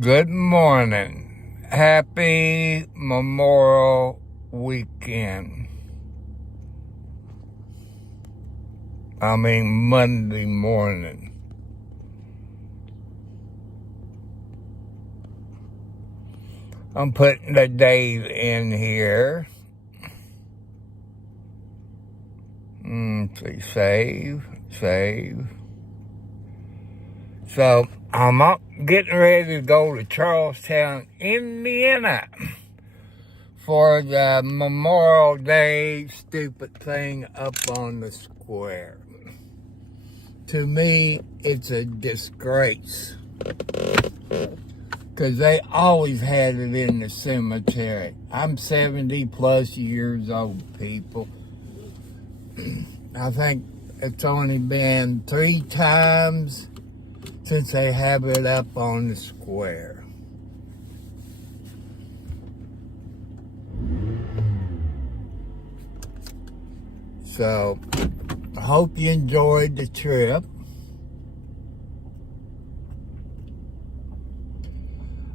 Good morning. Happy Memorial Weekend. Monday morning. I'm putting the days in here. Please save. So I'm up getting ready to go to Charlestown, Indiana for the Memorial Day stupid thing up on the square. To me, it's a disgrace. Because they always had it in the cemetery. I'm 70 plus years old, people. I think it's only been 3 times since they have it up on the square. So, I hope you enjoyed the trip.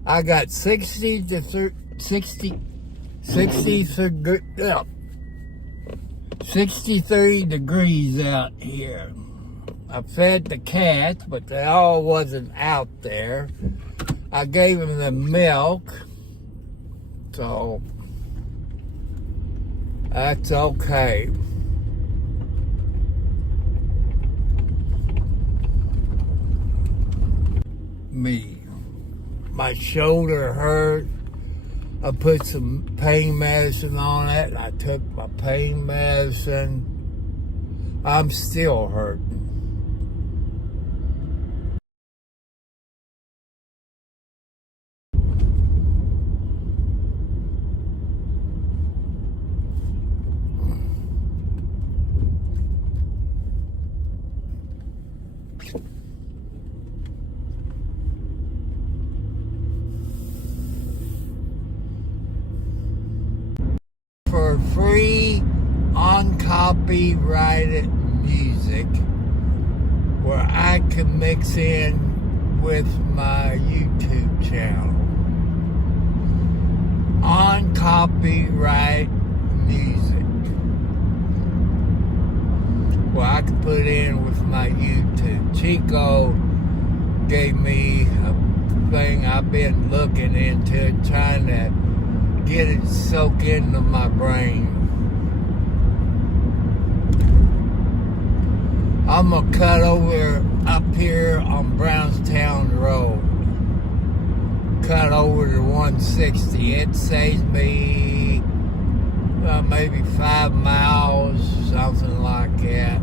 I got 63 degrees out here. I fed the cats, but they all wasn't out there. I gave them the milk, so that's okay. My shoulder hurt. I put some pain medicine on it, and I took my pain medicine. I'm still hurting. For free, uncopyrighted music where I can mix in with my YouTube channel. Uncopyrighted music where I can put in with my YouTube. Chico gave me a thing I've been looking into, trying to get it soak into my brain. I'm gonna cut over up here on Brownstown Road. Cut over to 160. It saves me maybe 5 miles, something like that.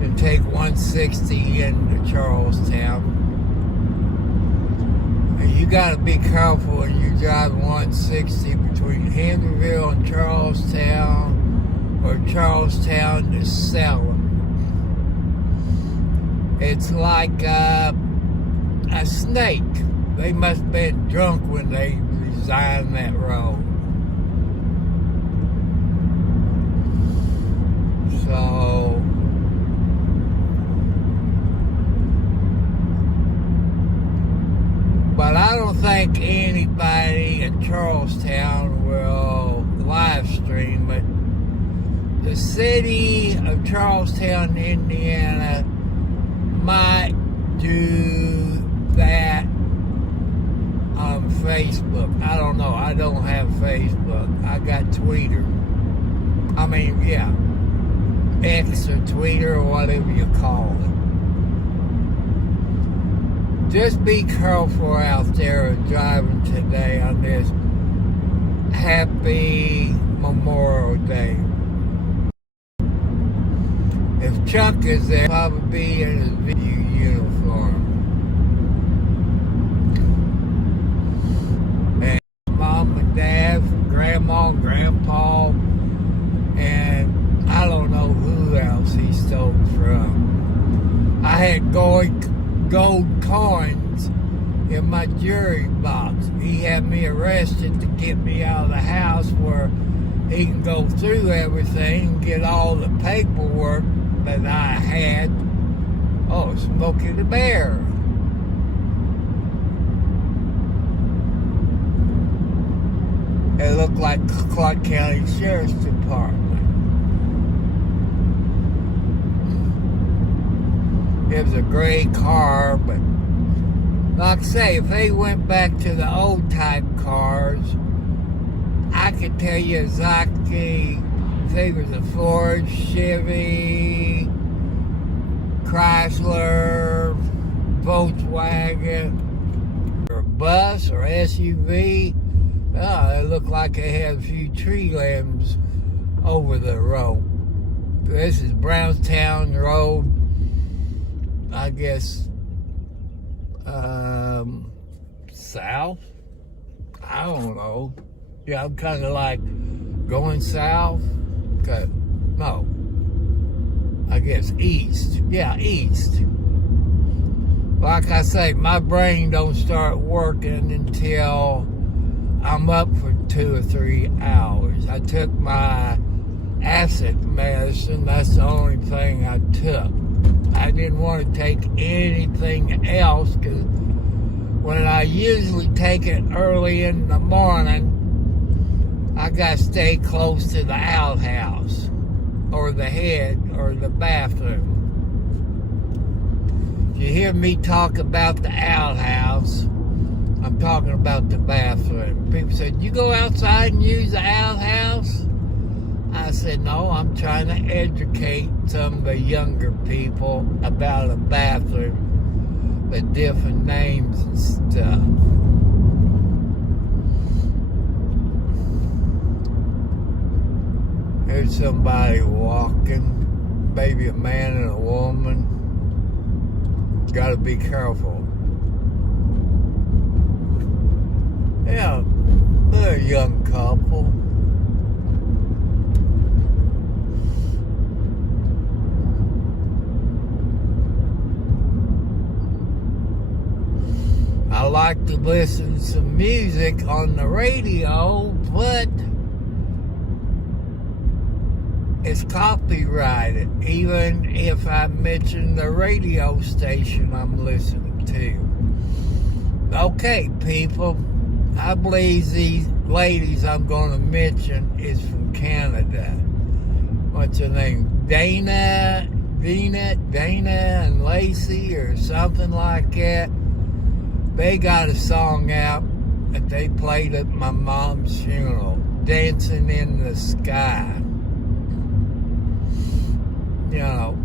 And take 160 into Charlestown. You gotta be careful when you drive 160 between Henryville and Charlestown, or Charlestown to Selland. It's like a snake. They must have been drunk when they designed that road. So, but I don't think anybody in Charlestown will live stream it. The city of Charlestown, Indiana might do that on Facebook. I don't know. I don't have Facebook. I got Twitter. X or Twitter or whatever you call it. Just be careful out there driving today on this happy Memorial Day. If Chuck is there, he'll probably be in his VU uniform. And Mom and Dad, Grandma, Grandpa, and I don't know who else he stole from. I had gold coins in my jewelry box. He had me arrested to get me out of the house where he can go through everything and get all the paperwork that I had. Oh, Smokey the Bear. looked like Clark County Sheriff's Department. It was a gray car, but like I say, if they went back to the old type cars, I could tell you exactly if they was a Ford, Chevy, Chrysler, Volkswagen, or bus or SUV. Oh, it looked like they had a few tree limbs over the road. This is Brownstown Road, I guess, south? I don't know. Yeah, I'm kind of like going south. No, I guess east. Yeah, east. Like I say, my brain don't start working until I'm up for 2 or 3 hours. I took my acid medicine. That's the only thing I took. I didn't want to take anything else because when I usually take it early in the morning, I got to stay close to the outhouse or the head or the bathroom. If you hear me talk about the outhouse, I'm talking about the bathroom. People said, you go outside and use the outhouse? I said, no, I'm trying to educate some of the younger people about a bathroom, the different names and stuff. There's somebody walking, maybe a man and a woman. Gotta be careful. Yeah, they're a young couple. I like to listen to some music on the radio, but it's copyrighted, even if I mention the radio station I'm listening to. Okay, people, I believe these ladies I'm going to mention is from Canada. What's her name? Dana and Lacey or something like that. They got a song out that they played at my mom's funeral, Dancing in the Sky. You know,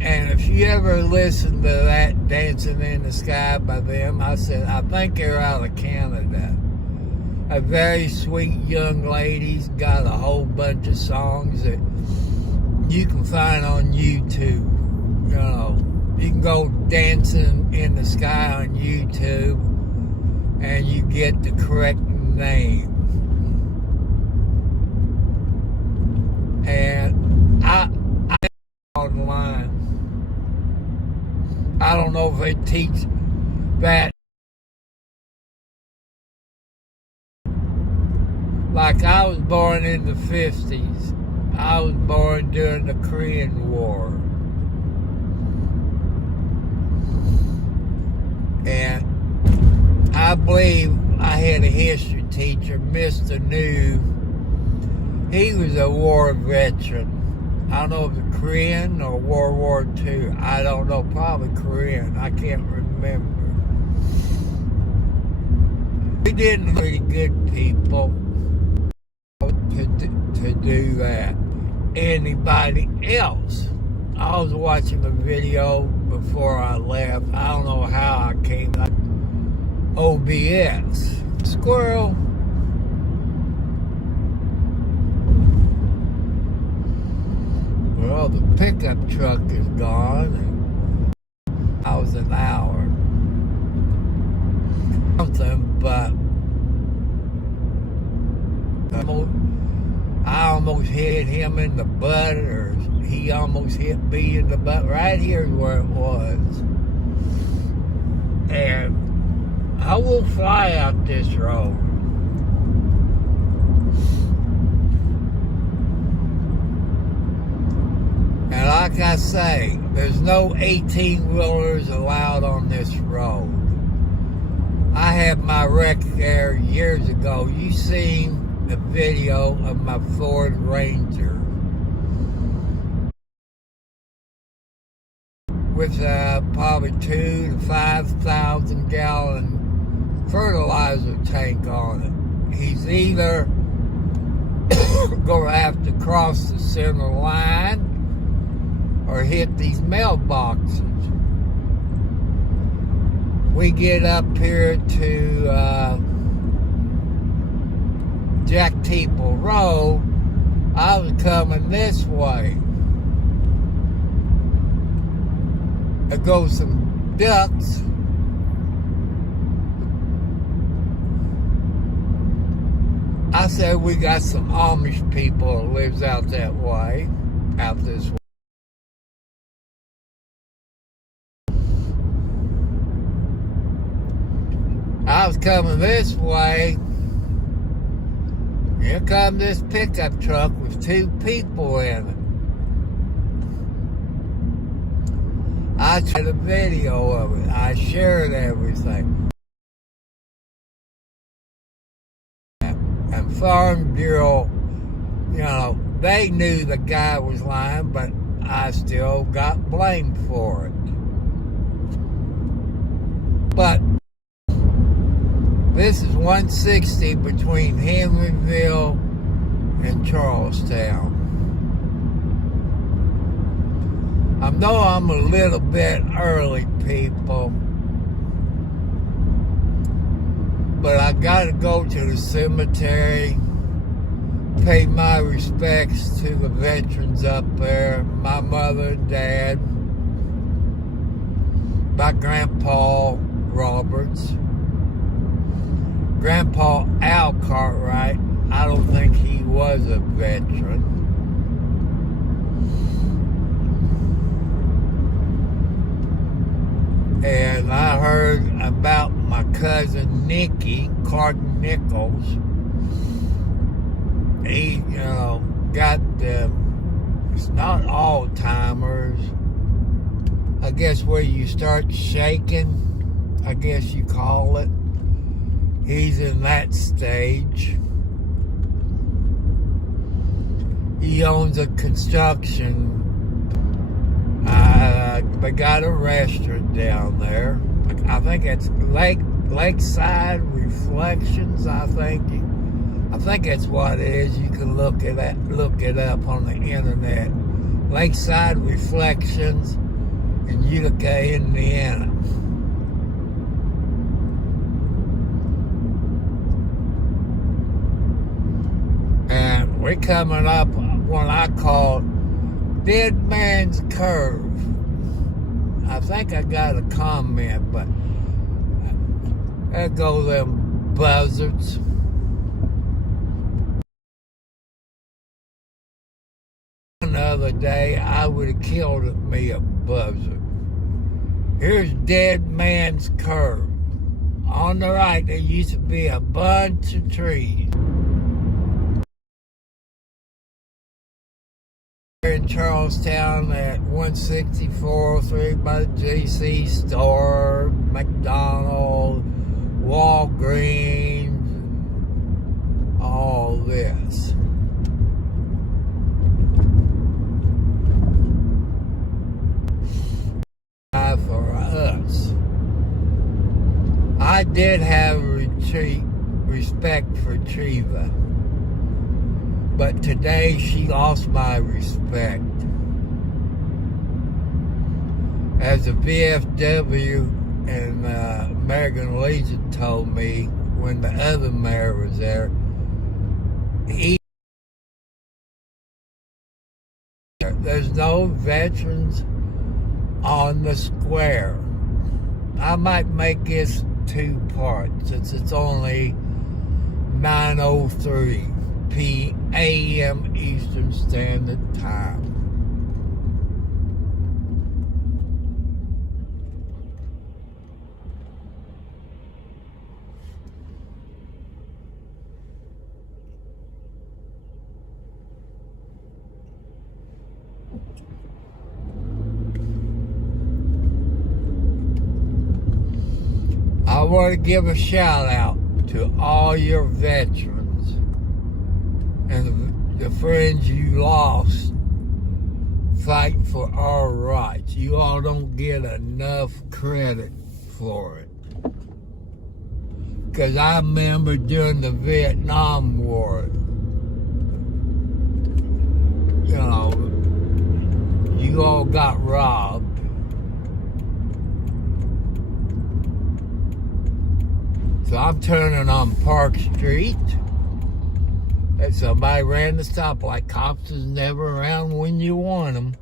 and if you ever listen to that Dancing in the Sky by them, I said, I think they're out of Canada. A very sweet young lady's got a whole bunch of songs that you can find on YouTube. You know, you can go Dancing in the Sky on YouTube and you get the correct name. And I online. I don't know if they teach that. Like I was born in the 50s. I was born during the Korean War. And I believe I had a history teacher, Mr. New. He was a war veteran. I don't know if it was Korean or World War II. I don't know, probably Korean. I can't remember. We didn't really good people to do that. Anybody else? I was watching a video before I left. I don't know how I came back. OBS. Squirrel. Well, the pickup truck is gone, and I was an hour. Something, but I almost hit him in the butt, or he almost hit me in the butt. Right here is where it was. And I will fly out this road. And like I say, there's no 18-wheelers allowed on this road. I had my wreck there years ago. You seen the video of my Ford Ranger with probably 2,000 to 5,000 gallon fertilizer tank on it. He's either gonna have to cross the center line or hit these mailboxes. We get up here to Jack Teeple Road. I was coming this way. There goes some ducks. I said we got some Amish people that lives out that way, out this way. I was coming this way. Here come this pickup truck with 2 people in it. I took a video of it. I shared everything. And Farm Bureau, you know, they knew the guy was lying, but I still got blamed for it. But this is 160 between Henryville and Charlestown. I know I'm a little bit early, people, but I gotta go to the cemetery, pay my respects to the veterans up there, my mother and dad, my Grandpa Roberts, Grandpa Al Cartwright. I don't think he was a veteran. And I heard about my cousin Nicky, Carton Nichols. He, you know, got the, it's not Alzheimer's. I guess where you start shaking, I guess you call it. He's in that stage. He owns a construction. They got a restaurant down there. I think it's Lakeside Reflections. I think that's what it is. You can look it up on the internet. Lakeside Reflections in Utica, Indiana. And we're coming up what I call Dead Man's Curve. I think I got a comment, but there go them buzzards. The other day, I would have killed me a buzzard. Here's Dead Man's Curve. On the right, there used to be a bunch of trees. In Charlestown at 16403 by the GC store, McDonald's, Walgreens, all this. For us, I did have respect for Treva, but today she lost my respect. As a VFW and American Legion told me when the other mayor was there, there's no veterans on the square. I might make this 2 parts since it's only 9:03 p.m. Eastern Standard Time. I want to give a shout out to all your veterans and the friends you lost fighting for our rights. You all don't get enough credit for it. Because I remember during the Vietnam War, you know, you all got robbed. So I'm turning on Park Street, and somebody ran the stoplight. Cops is never around when you want them.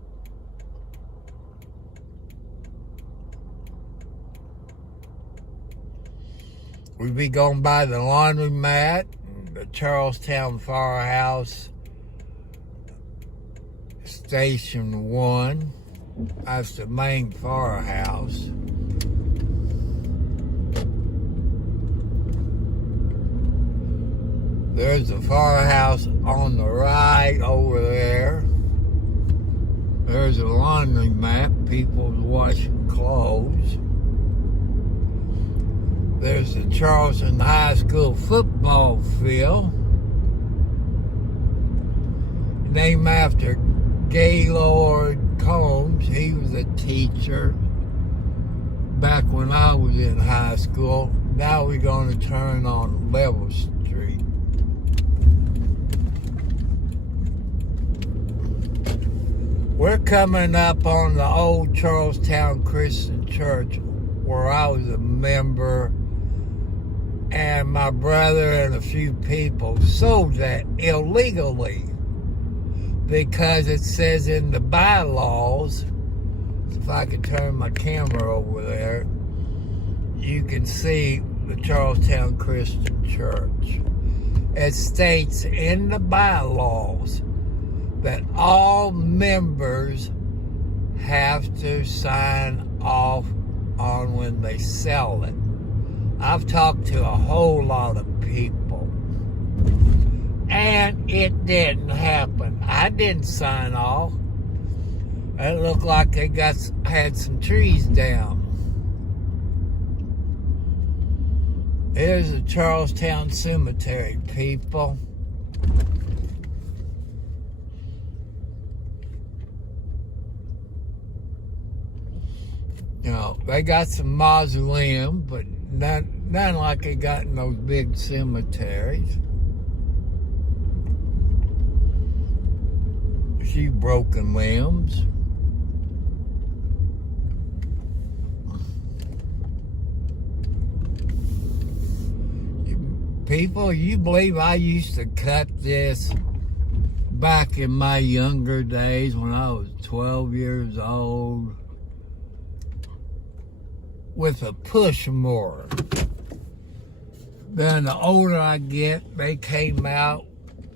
We'd be going by the laundromat, the Charlestown Firehouse, Station 1. That's the main firehouse. There's a firehouse on the right over there. There's a laundromat. People's washing clothes. There's the Charleston High School football field, named after Gaylord Combs. He was a teacher back when I was in high school. Now we're going to turn on Level Street. We're coming up on the old Charlestown Christian Church where I was a member, and my brother and a few people sold that illegally because it says in the bylaws, if I could turn my camera over there, you can see the Charlestown Christian Church. It states in the bylaws that all members have to sign off on when they sell it. I've talked to a whole lot of people, and it didn't happen. I didn't sign off. It looked like they had some trees down. Here's the Charlestown Cemetery, people. You know, they got some mausoleum, but none like they got in those big cemeteries. A few broken limbs. People, you believe I used to cut this back in my younger days when I was 12 years old with a push mower. Then the older I get, they came out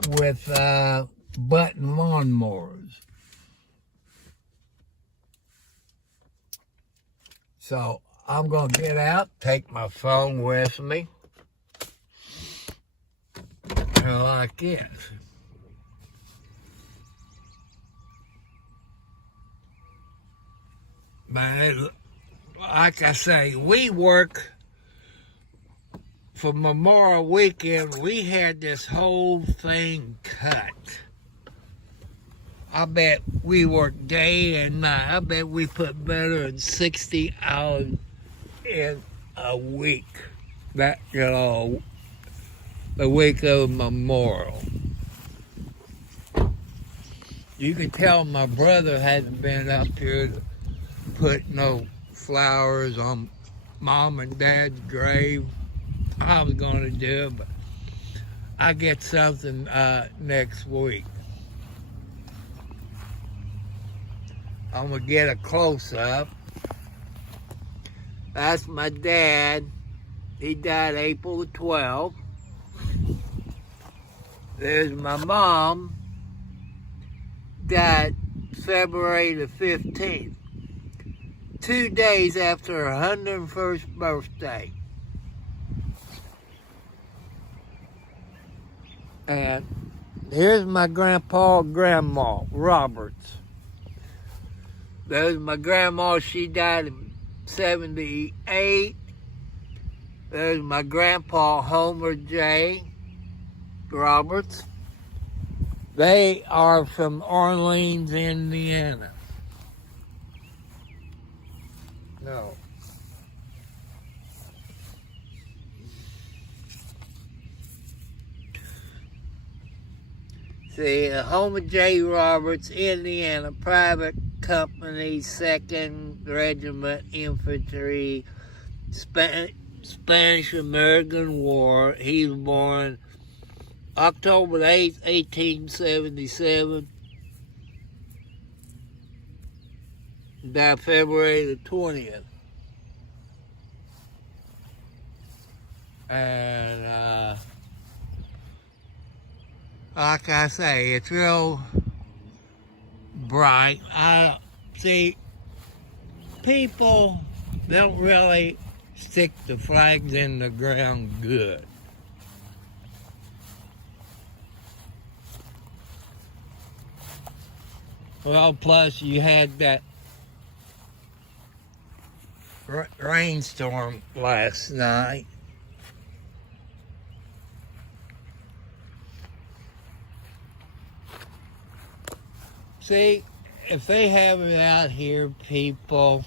with button lawnmowers. So I'm gonna get out, take my phone with me. Like this. But like I say, we work for Memorial Weekend. We had this whole thing cut. I bet we worked day and night. I bet we put better than 60 hours in a week. That, you know, the week of Memorial. You can tell my brother hadn't been up here to put no flowers on Mom and Dad's grave. I was going to do it, but I get something next week. I'm going to get a close-up. That's my dad. He died April the 12th. There's my mom, died February the 15th, 2 days after her 101st birthday. And here's my grandpa and grandma, Roberts. There's my grandma, she died in 78. There's my grandpa, Homer J. Roberts. They are from Orleans, Indiana. No. See, Homer J. Roberts, Indiana, private company, 2nd Regiment Infantry, Spanish-American War. He was born October 8th, 1877. Died February the 20th. And, like I say, it's real bright. I see people don't really stick the flags in the ground good. Well, plus you had that rainstorm last night. See, if they have it out here, people,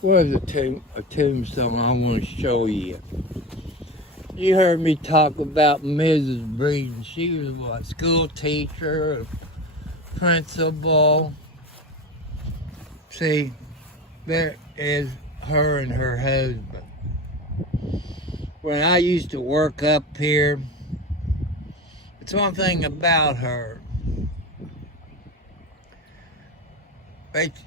where's a tombstone I want to show you? You heard me talk about Mrs. Breeden. She was what, school teacher, principal. See, there is her and her husband. When I used to work up here, it's one thing about her.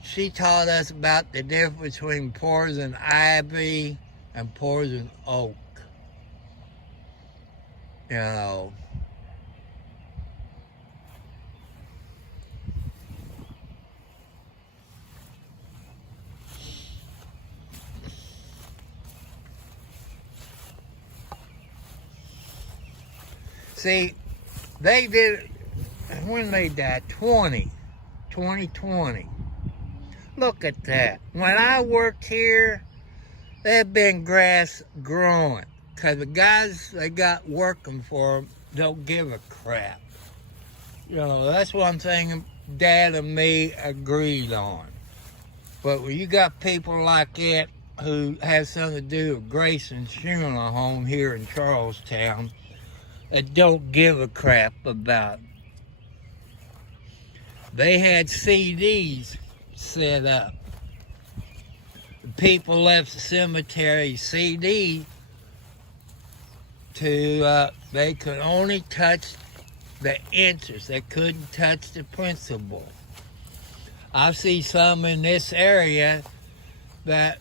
She taught us about the difference between poison ivy and poison oak. You know. See, they did, when they died, 2020. Look at that. When I worked here, there had been grass growing. Because the guys they got working for them don't give a crap. You know, that's one thing Dad and me agreed on. But when you got people like it who have something to do with Grayson's funeral home here in Charlestown that don't give a crap about it. They had CDs set up. The people left the cemetery CD to, they could only touch the interest. They couldn't touch the principal. I see some in this area that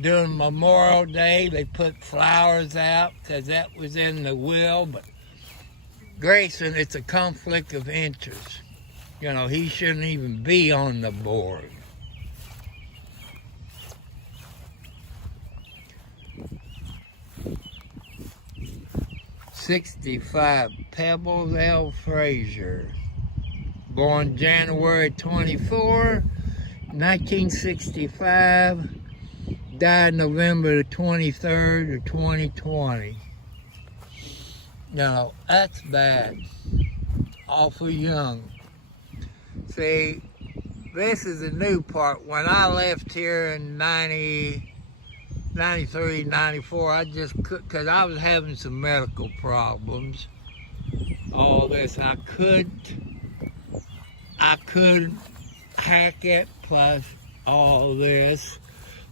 during Memorial Day, they put flowers out because that was in the will, but Grayson, it's a conflict of interest. You know, he shouldn't even be on the board. '65, Pebbles L. Frazier. Born January 24, 1965. Died November the 23rd of 2020. No, that's bad. Awful young. See, this is the new part. When I left here in 93, 94, I just could, because I was having some medical problems. All this, I couldn't hack it, plus all this.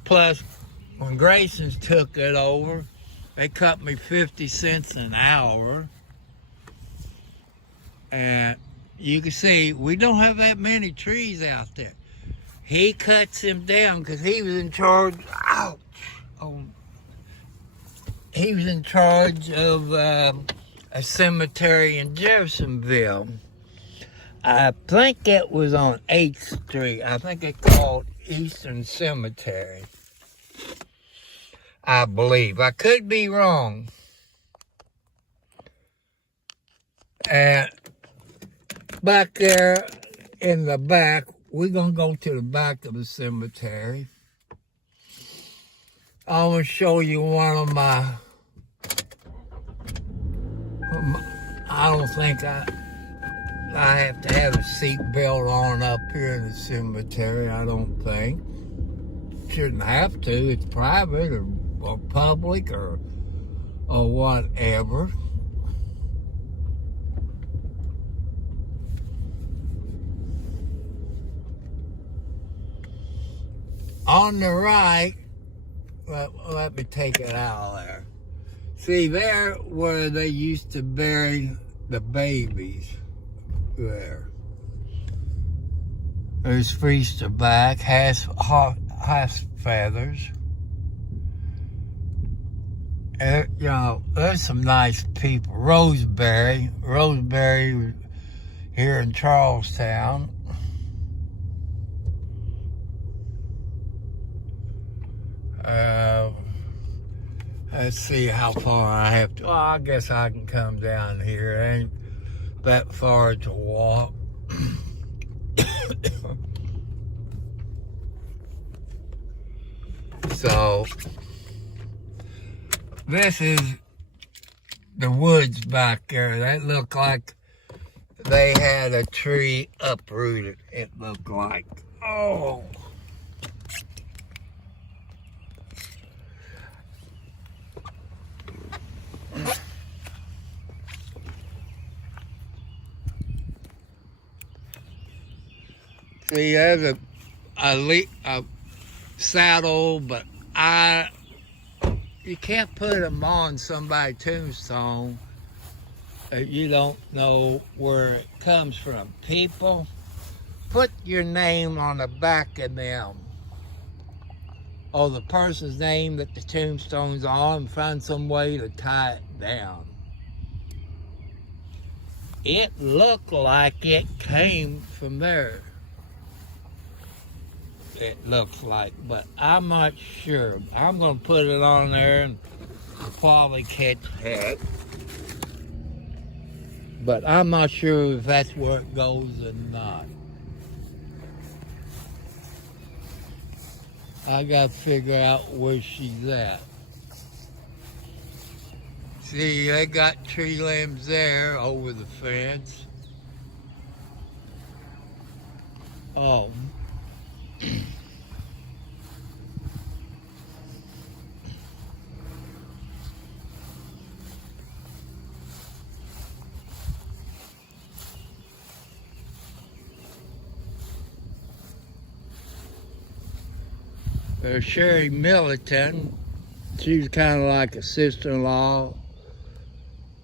Plus, when Grayson's took it over, they cut me 50 cents an hour. And you can see, we don't have that many trees out there. He cuts them down because he was in charge, ouch! Oh, he was in charge of a cemetery in Jeffersonville. I think it was on 8th Street. I think it's called Eastern Cemetery. I believe. I could be wrong. back there in the back, we're going to go to the back of the cemetery. I want to show you one of my, I don't think I have to have a seat belt on up here in the cemetery, I don't think. Shouldn't have to, it's private or public or whatever. On the right, let me take it out of there. See, there where they used to bury the babies. There. There's Feaster back, has feathers. And, you know, there's some nice people. Roseberry here in Charlestown. Let's see how far I have to. Oh, I guess I can come down here. It ain't that far to walk. So, this is the woods back there. That looked like they had a tree uprooted, it looked like. Oh. See, there's a saddle, but you can't put them on somebody's tombstone. You don't know where it comes from. People, put your name on the back of them, or the person's name that the tombstone's on, and find some way to tie it down. It looked like it came from there. It looks like, but I'm not sure. I'm going to put it on there and I'll probably catch that. But I'm not sure if that's where it goes or not. I got to figure out where she's at. See, they got tree limbs there over the fence. Oh. There's Sherry Milliton. She's kind of like a sister-in-law.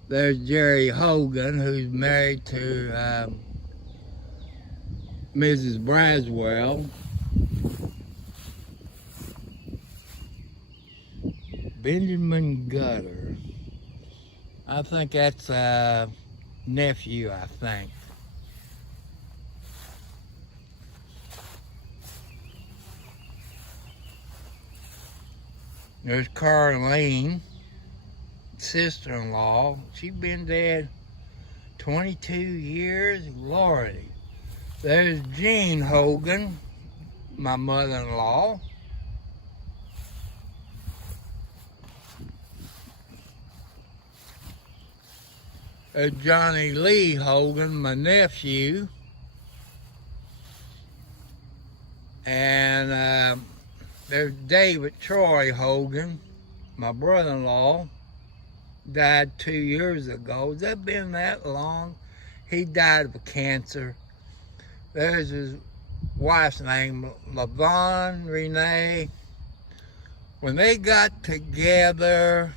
There's Jerry Hogan, who's married to Mrs. Braswell. Benjamin Gutter. I think that's a nephew, I think. There's Carlene, sister-in-law. She's been dead 22 years, Lordy. There's Jean Hogan, my mother-in-law. There's Johnny Lee Hogan, my nephew. And there's David Troy Hogan, my brother-in-law. Died 2 years ago. Has that been that long? He died of cancer. There's his wife's name, LaVon Renee. When they got together,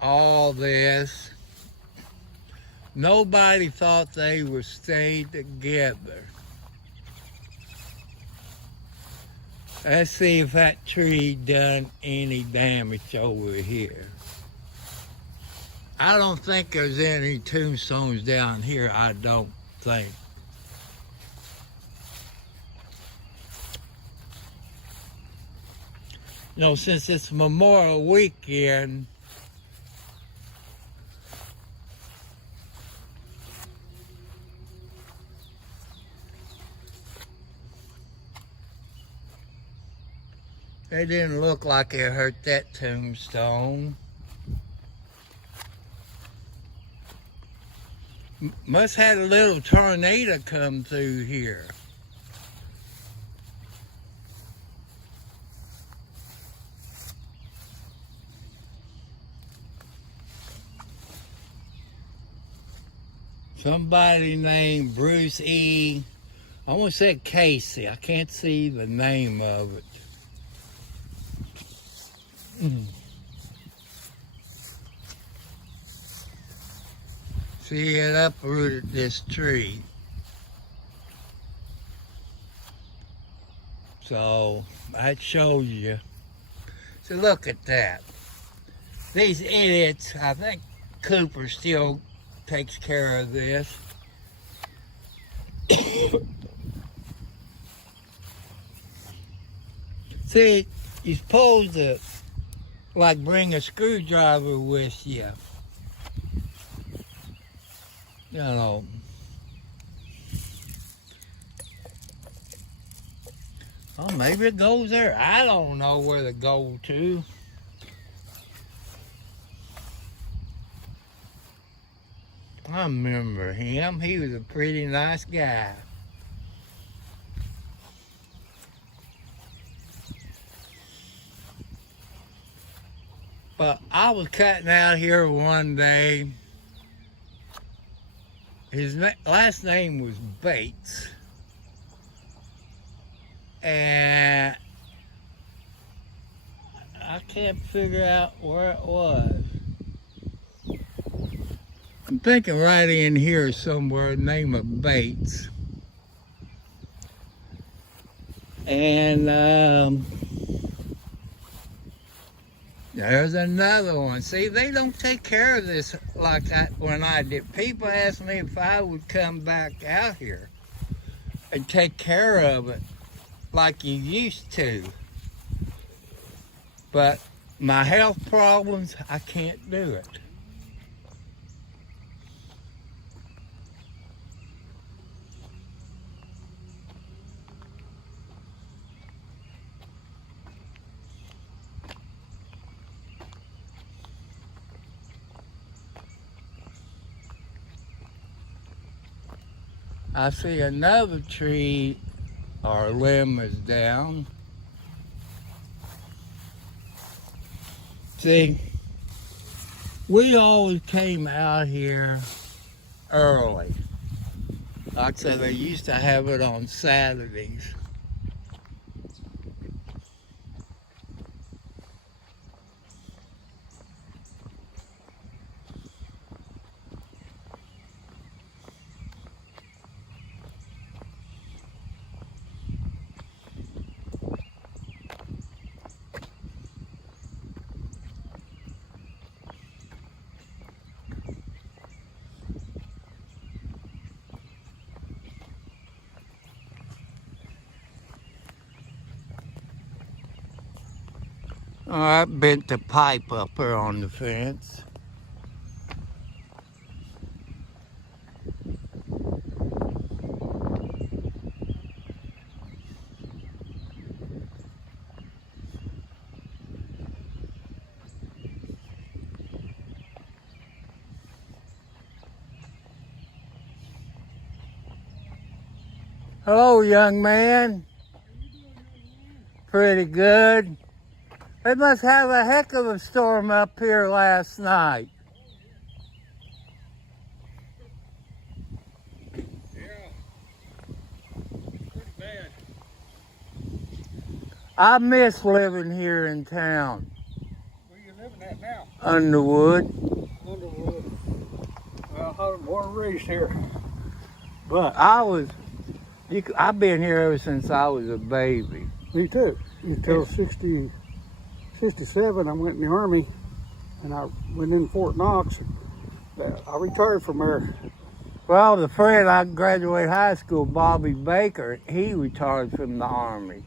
all this, nobody thought they would stay together. Let's see if that tree done any damage over here. I don't think there's any tombstones down here, I don't think. You know, since it's Memorial Weekend, It didn't look like it hurt that tombstone. Must have had a little tornado come through here. Somebody named Bruce E. I almost said Casey. I can't see the name of it. See, it uprooted this tree. So that shows you. So look at that. These idiots, I think Cooper still takes care of this. See, you're supposed to like bring a screwdriver with you. You know. Oh, maybe it goes there. I don't know where to go to. I remember him. He was a pretty nice guy. But I was cutting out here one day. His last name was Bates. And I can't figure out where it was. I'm thinking right in here somewhere, name of Bates. And there's another one. See, they don't take care of this like that when I did. People asked me if I would come back out here and take care of it like you used to. But my health problems, I can't do it. I see another tree or limb is down. See, we always came out here early. Like I said, they used to have it on Saturdays. Oh, I bent the pipe up there on the fence. Hello, young man. Pretty good. They must have a heck of a storm up here last night. Yeah, pretty bad. I miss living here in town. Where you living at now? Underwood. Underwood. Well, I was born and raised here. But I've been here ever since I was a baby. me too. Until 67, I went in the Army, and I went in Fort Knox. I retired from there. Well, the friend I graduated high school, Bobby Baker, he retired from the Army.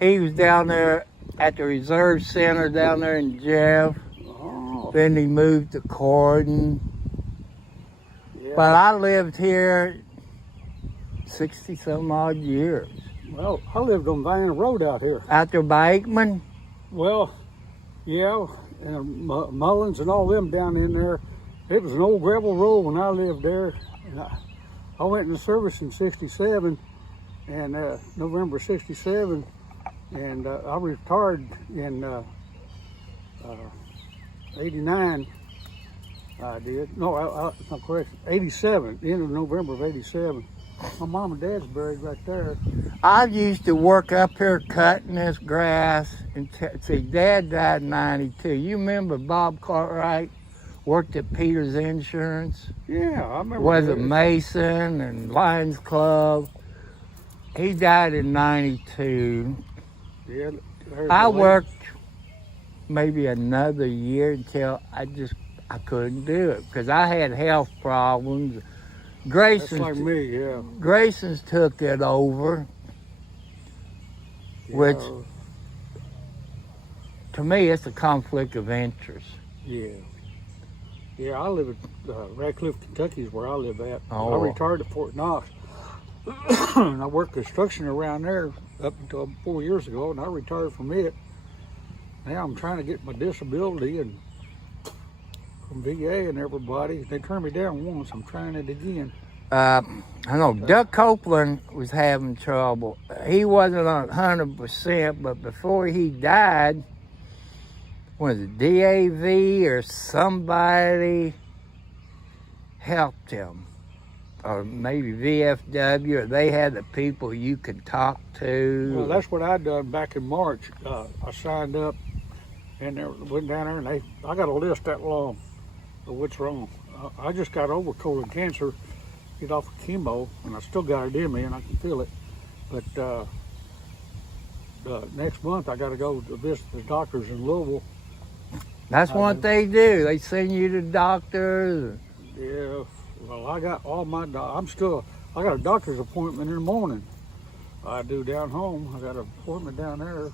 He was down there at the Reserve Center down there in Jeff. Oh. Then he moved to Corden. Yeah. But I lived here 60 some odd years. Well, I lived on Diana Road out here. Out there by Aikman? Well, yeah, and Mullins and all them down in there. It was an old gravel road when I lived there. And I went into service in '67, and November '67, and I retired in '89. I did. No, not correct. '87, end of November of '87. My mom and dad's buried right there. I used to work up here cutting this grass. And see, Dad died in '92. You remember Bob Cartwright? Worked at Peter's Insurance. Yeah, I remember. Was a Mason and Lions Club. He died in '92. Yeah, I worked maybe another year until I couldn't do it because I had health problems. That's like me, yeah. Grayson's took it over, which to me it's a conflict of interest. Yeah. Yeah, I live at Radcliffe, Kentucky is where I live at. Oh. I retired at Fort Knox. And I worked construction around there up until 4 years ago, and I retired from it. Now I'm trying to get my disability and from VA and everybody. They turned me down once. I'm trying it again. I know Doug Copeland was having trouble. He wasn't on 100%, but before he died, was it DAV or somebody helped him? Or maybe VFW, or they had the people you could talk to. Well, that's what I done back in March. I signed up and went down there, and I got a list that long of what's wrong. I just got over colon cancer, get off of chemo, and I still got it in me, and I can feel it. But next month, I got to go to visit the doctors in Louisville. That's what they do. They send you to doctors. Yeah, well, I got all my, I got a doctor's appointment in the morning. I do down home. I got an appointment down there.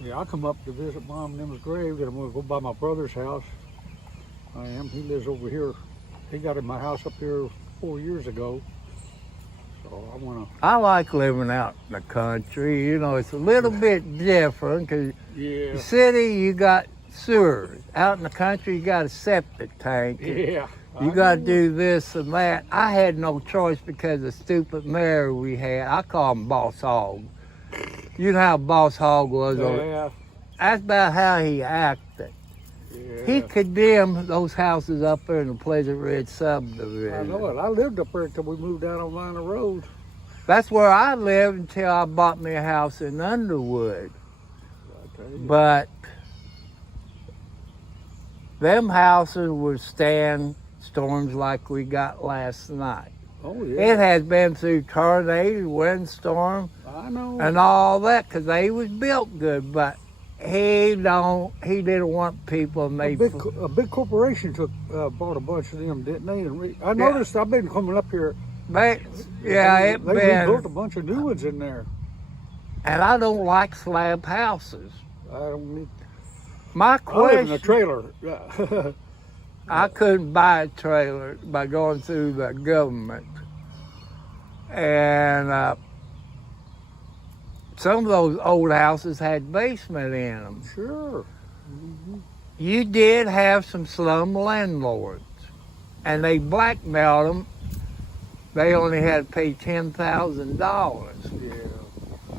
Yeah, I come up to visit Mom and them's grave. I'm gonna go by my brother's house. I am. He lives over here. He got in my house up here 4 years ago. So I like living out in the country. You know, it's a little bit different because yeah. the city, you got sewers. Out in the country, you got a septic tank. Yeah. You got to do this and that. I had no choice because of the stupid mayor we had. I call him Boss Hog. You know how Boss Hog was. Yeah. That's about how he acted. Yeah. He condemned those houses up there in the Pleasant Ridge subdivision. I know it. I lived up there until we moved down on Liner Road. That's where I lived until I bought me a house in Underwood. But them houses would stand storms like we got last night. Oh, yeah. It has been through tornado, windstorm, I know. and all that because they was built good. But he didn't want people made. A big corporation bought a bunch of them, didn't they? And I noticed. I've been coming up here. They built a bunch of new ones in there. And I don't like slab houses. I don't need. My I question. live in a trailer. I couldn't buy a trailer by going through the government. And some of those old houses had basement in them. Sure. Mm-hmm. You did have some slum landlords, and they blackmailed them. They only had to pay $10,000. Yeah.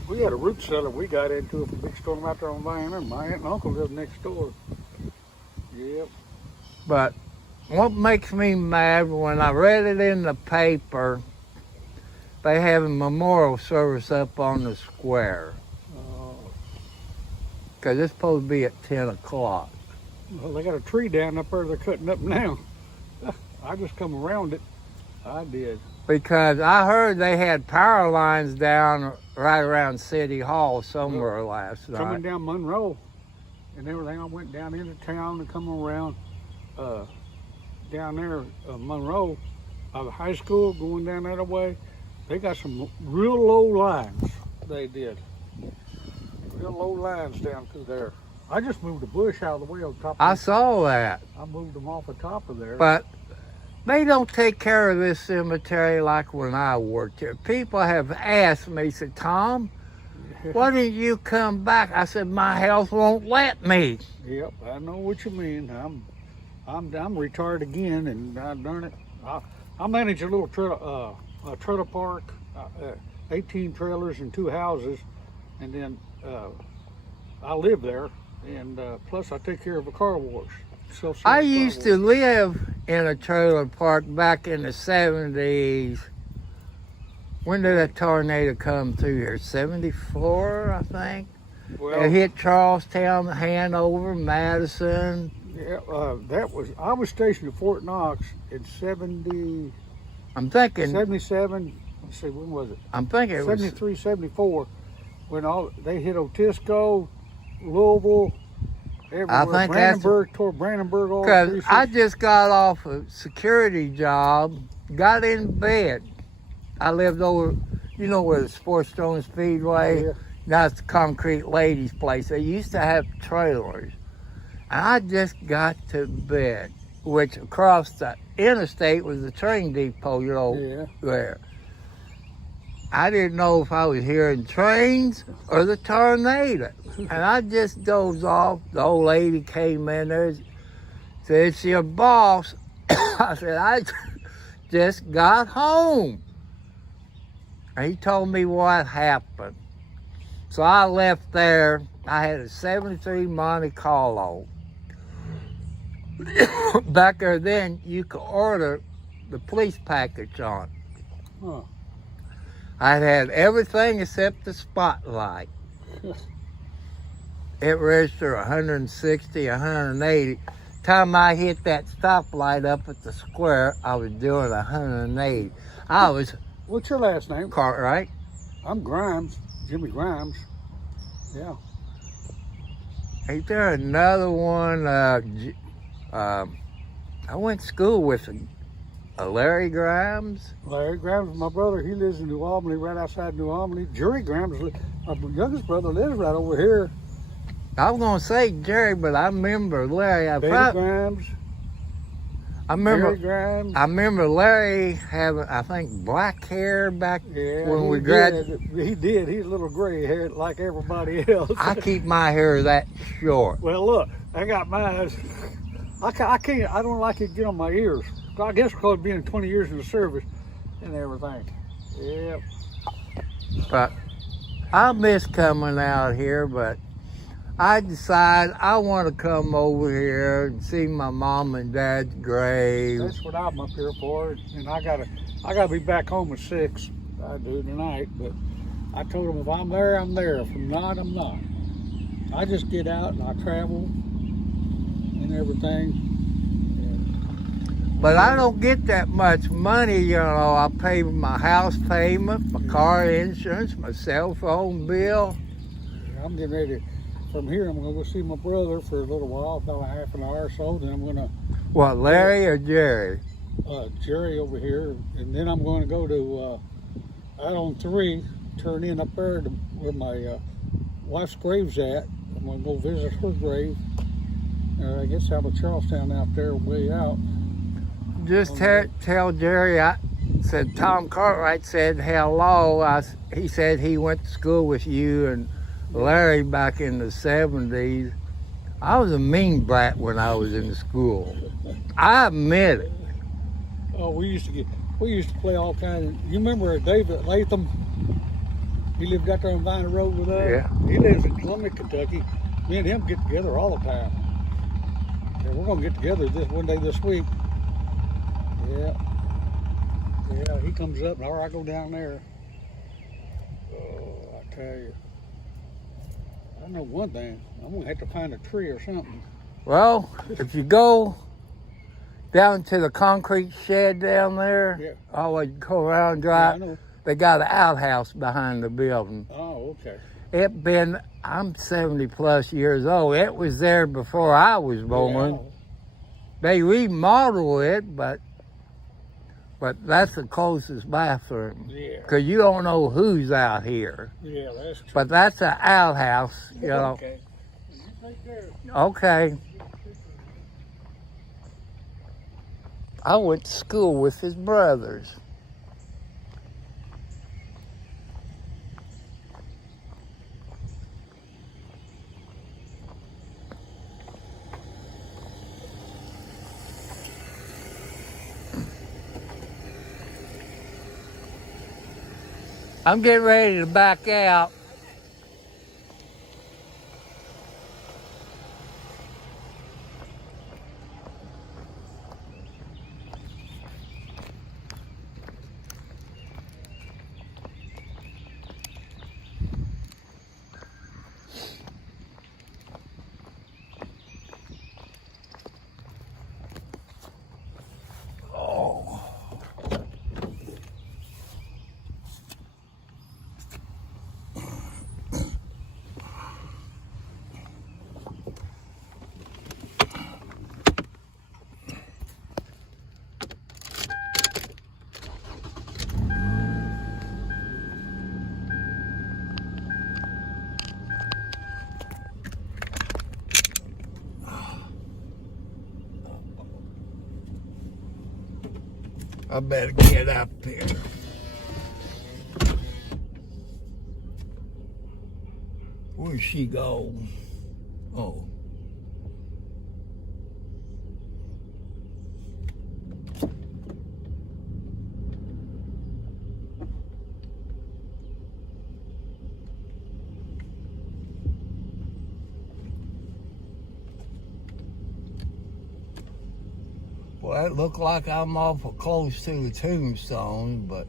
We had a root cellar we got into a big storm out there on Vienna. My aunt and uncle lived next door. Yep. But what makes me mad, when I read it in the paper, they have a memorial service up on the square. Because it's supposed to be at 10 o'clock. Well, they got a tree down up there they're cutting up now. I just come around it. I did. Because I heard they had power lines down right around City Hall somewhere last night. Coming down Monroe and everything. I went down into town and come around down there, Monroe, out of high school, going down that way. They got some real low lines. They did. Real low lines down through there. I just moved a bush out of the way on top of I saw that. I moved them off the top of there. But They don't take care of this cemetery like when I worked here. People have asked me, said, Tom, why didn't you come back? I said, my health won't let me. Yep, I know what you mean. I'm retired again, and darn it, I manage a little trailer park, 18 trailers and 2 houses, and then I live there, and plus I take care of a car wash. I used to live in a trailer park back in the 70s. When did that tornado come through here? 74, I think. Well, it hit Charlestown, Hanover, Madison. Yeah, I was stationed at Fort Knox in 70. I'm thinking 77. Let's see, when was it? I'm thinking it was 73, 74. When they hit Otisco, Louisville, everywhere. I think Brandenburg, toward Brandenburg, all because I just got off a security job, got in bed. I lived over, you know where the Sports Stone Speedway? Yeah. That's the Concrete Ladies place. They used to have trailers. And I just got to bed, which across the interstate was the train depot, you know, there. I didn't know if I was hearing trains or the tornado. And I just dozed off. The old lady came in there, said, it's your boss. I said, I just got home. And he told me what happened. So I left there. I had a 73 Monte Carlo. Back there then, you could order the police package on. Huh. I had everything except the spotlight. It registered 160, 180. Time I hit that stoplight up at the square, I was doing 180. I was... What's your last name? Cartwright. I'm Grimes, Jimmy Grimes. Yeah. Ain't there another one? I went to school with a Larry Grimes. Larry Grimes is my brother. He lives in New Albany, right outside New Albany. Jerry Grimes, my youngest brother, lives right over here. I was going to say Jerry, but I remember Larry. Grimes. I remember, Larry Grimes. I remember Larry having, I think, black hair back when we graduated. He did. He's a little gray haired like everybody else. I keep my hair that short. Well, look, I got mine. I can't. I don't like it get on my ears. I guess because being 20 years in the service and everything. Yep. But I miss coming out here, but I decided I want to come over here and see my mom and dad's grave. That's what I'm up here for, and I gotta be back home at 6. I do tonight, but I told them if I'm there, I'm there. If I'm not, I'm not. I just get out and I travel and everything. But I don't get that much money, you know. I pay my house payment, my car insurance, my cell phone bill. I'm getting ready. From here, I'm going to go see my brother for a little while, about a half an hour or so. Then I'm going to... What, Larry or Jerry? Jerry over here. And then I'm going to go to out on 3, turn in up there to where my wife's grave's at. I'm going to go visit her grave. I guess out of Charlestown out there, way out. Just tell Jerry, I said Tom Cartwright said hello. He said he went to school with you and Larry back in the 70s. I was a mean brat when I was in school. I admit it. Oh, we used to play all kinds of... You remember David Latham? He lived out there on Vine Road with us. Yeah. He lives in Columbia, Kentucky. Me and him get together all the time. Yeah, we're gonna get together one day this week. Yeah. Yeah, he comes up, or I go down there. Oh, I tell you. I know one thing. I'm going to have to find a tree or something. Well, if you go down to the concrete shed down there, always go around and drive. They got an outhouse behind the building. Oh, okay. I'm 70 plus years old. It was there before I was born. Yeah. They remodeled it, but that's the closest bathroom. Yeah. Because you don't know who's out here. Yeah, that's true. But that's an outhouse, you know. Okay. You take care. Okay. I went to school with his brothers. I'm getting ready to back out. I better get up here. Where'd she go? Oh. Well, it looked like I'm awful close to the tombstone, but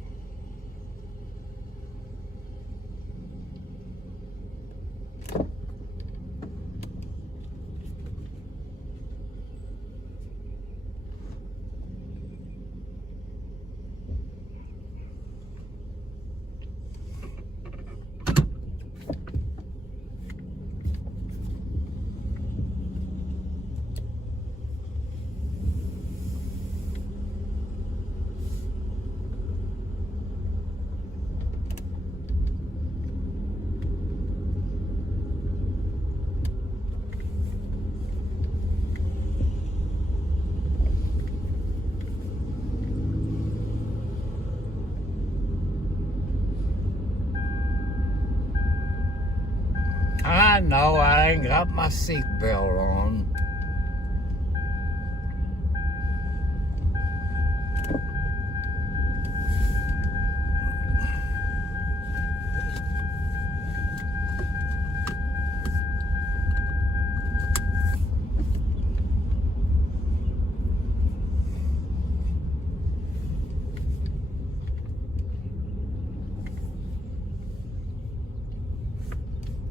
I know I ain't got my seatbelt on.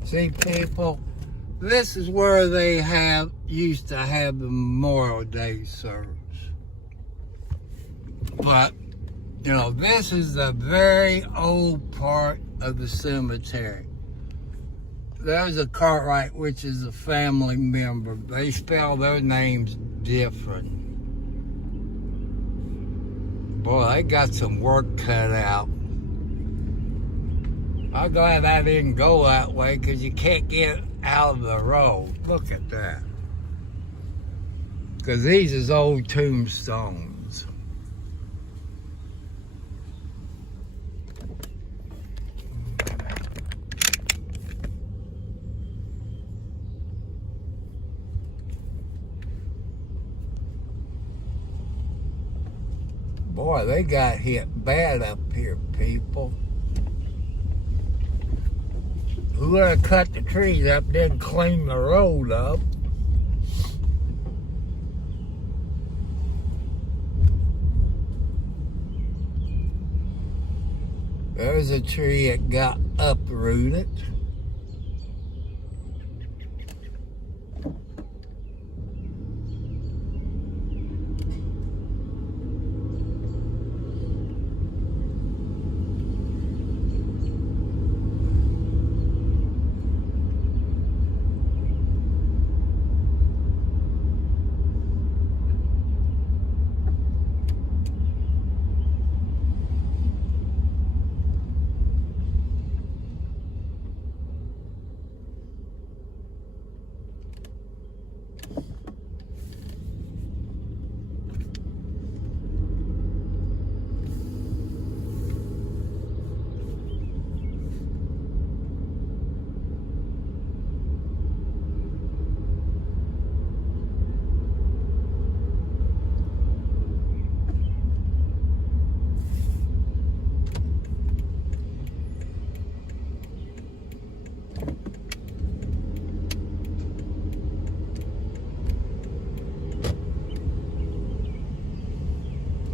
See, people, this is where they used to have the Memorial Day service. But, you know, this is the very old part of the cemetery. There's a Cartwright, which is a family member. They spell their names different. Boy, they got some work cut out. I'm glad I didn't go that way because you can't get out of the road. Look at that. Because these is old tombstones. Boy, they got hit bad up here, people. Whoever cut the trees up didn't clean the road up. There's a tree that got uprooted.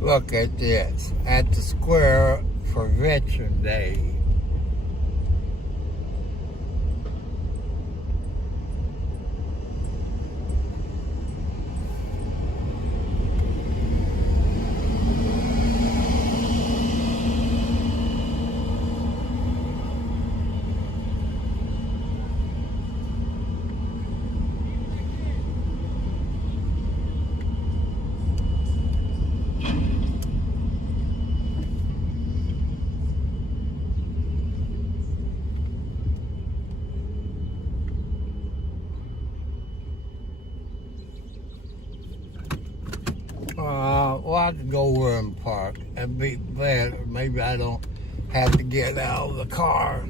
Look at this. At the square for Veteran Day. Well, I could go over and park. That'd be better. Maybe I don't have to get out of the car.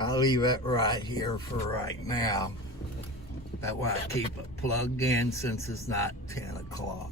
I'll leave it right here for right now. That way I keep it plugged in since it's not 10 o'clock.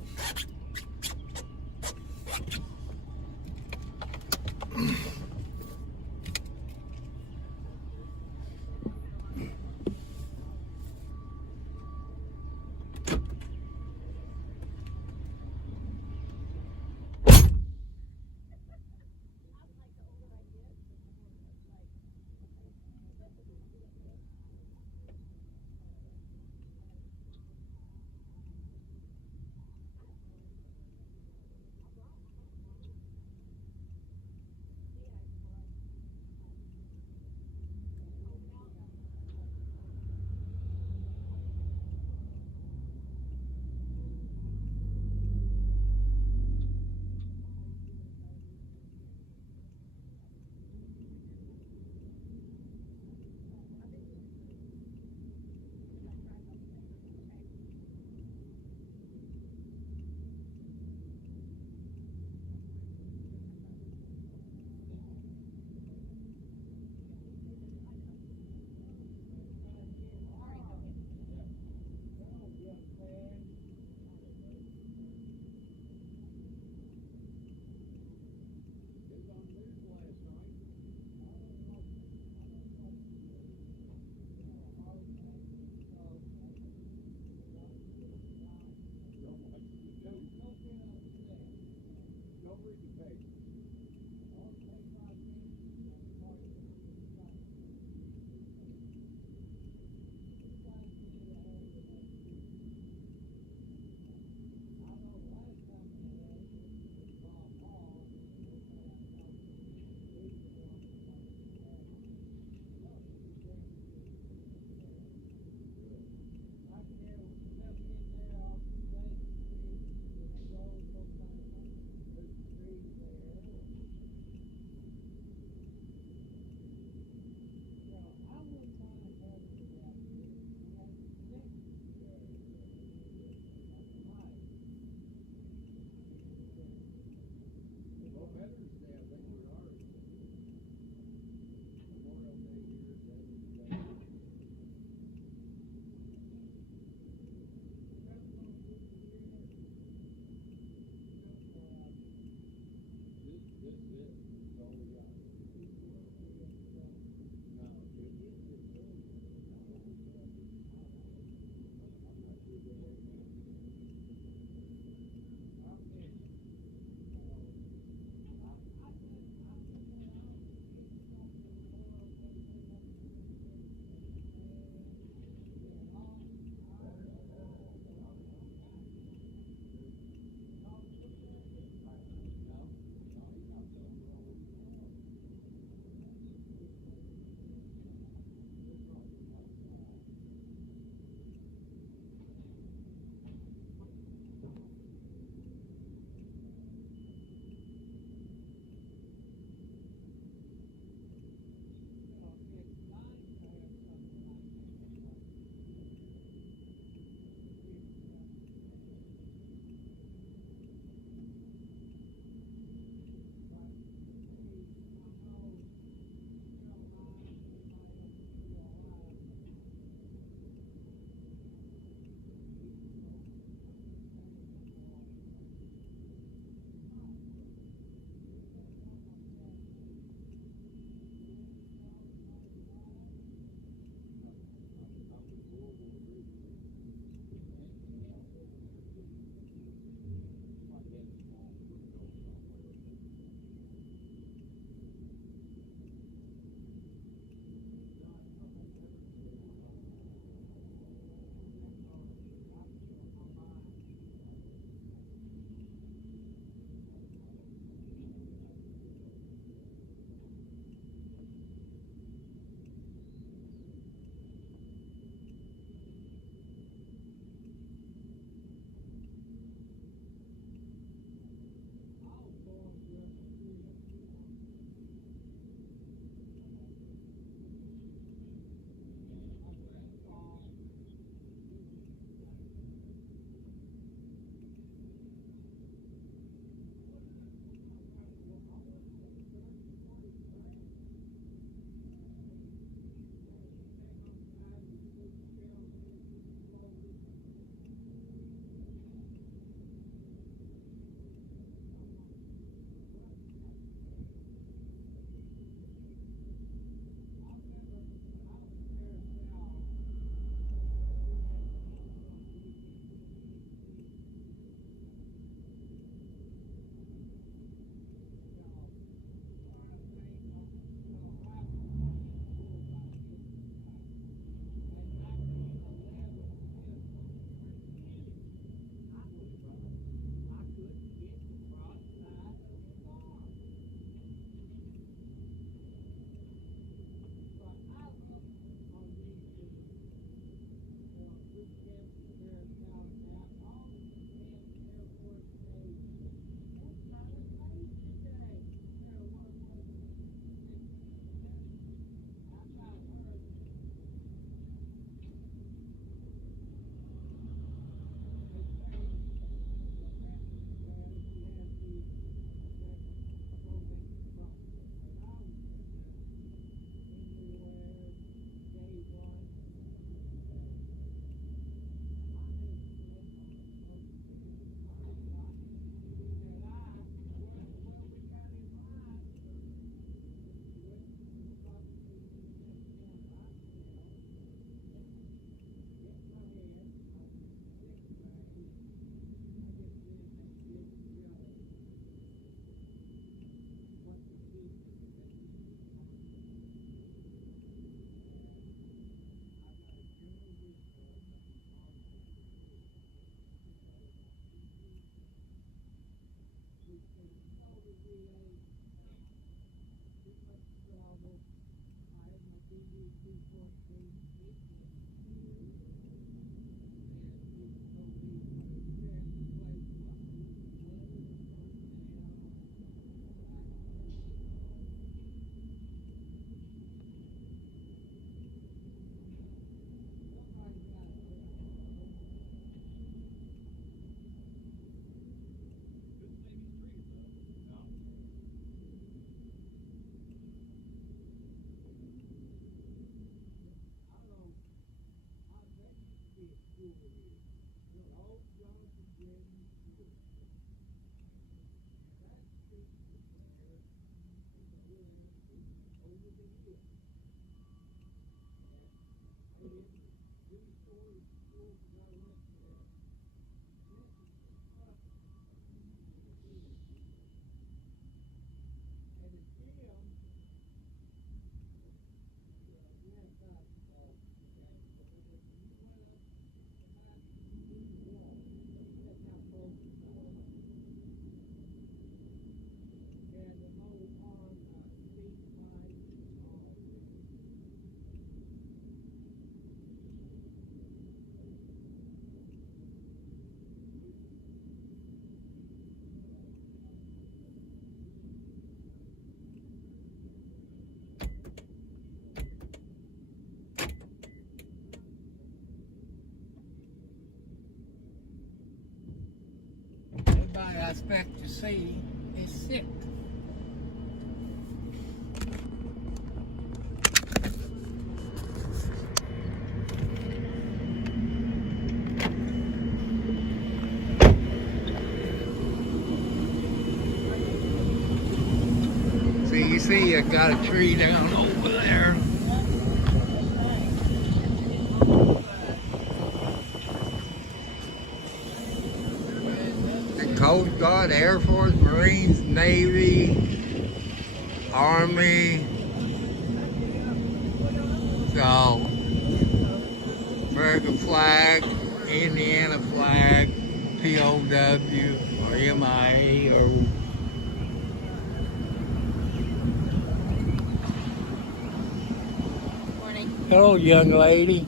Everybody I expect to see is sick. So you see I got a tree down over there. Coast Guard, Air Force, Marines, Navy, Army. So, American flag, Indiana flag, POW, or MIA, or Morning. hello, young lady.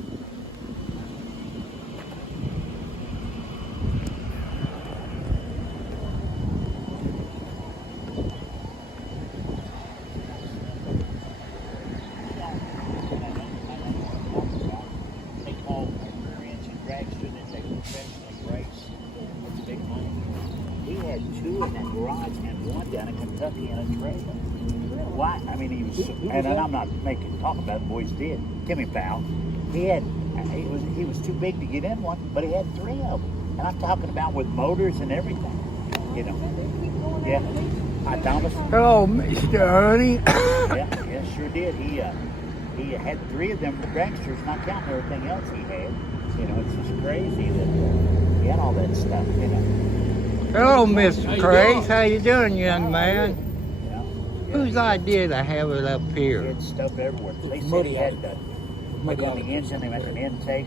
Why? I mean, he was, and I'm not making talk about it, boys did. Timmy Powell, he was too big to get in one, but he had 3 of them. And I'm talking about with motors and everything, you know. Yeah. Hi, Thomas. Hello, Mr. Ernie. Yeah, sure did. He had 3 of them dragsters, not counting everything else he had. You know, it's just crazy that he had all that stuff, you know. Hello, Mr. Trace. How you doing, young man? Yeah. Whose idea to have it up He here? had stuff everywhere. They said he had the engine, they had an intake.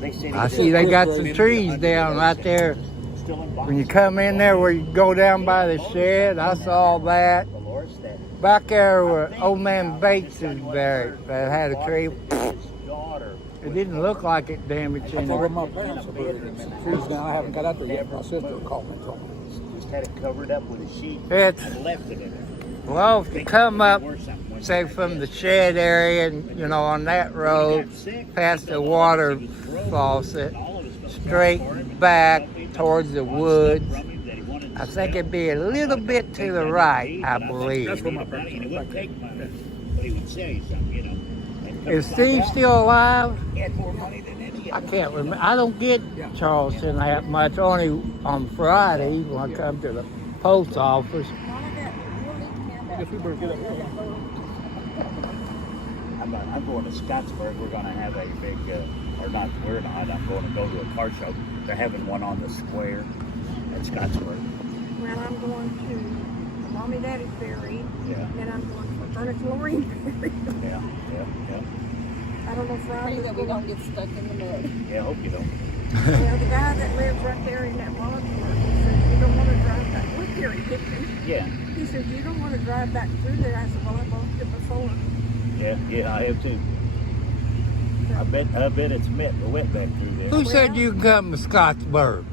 They said I see they got some trees down right there. When you come in there where you go down by the shed, I saw that. Back there where old man Bates is buried, that had a tree. It didn't look like it damaged I told anything. my parents about it. It's trees down. I haven't got out there yet. My sister called me and told me. Just had it covered up with a sheet It's, and left it in there. well, if you come up, say from the shed area and, you know, on that road, past the water faucet, straight back towards the woods, I think it'd be a little bit to the right, I believe. That's where my parents He are. wouldn't take money, but he would sell you something, you know. Is Steve still alive? He had more money than any I of them. can't remember. I don't get Charleston that much, only on Friday when I come to the post office. I guess we better get up here. I'm going to Scottsburg. We're going to have a big, or not, we're not. I'm going to go to a car show. They're having one on the square at Scottsburg. Well, I'm going to Mommy Daddy's Ferry, Yeah. then I'm going for Furniture Marine Ferry. Yeah. I don't know if Ryan's that we don't get stuck in the mud. Yeah, I hope you don't. Well, the guy that lives right there in that Wadsworth, he says, you don't want to drive back. We're Gary Dixon. Yeah. He says, you don't want to drive back through there. I said, well, I've walked it before. Yeah, I have too. I bet it's wet back through there. Who said you could come to Scottsburg?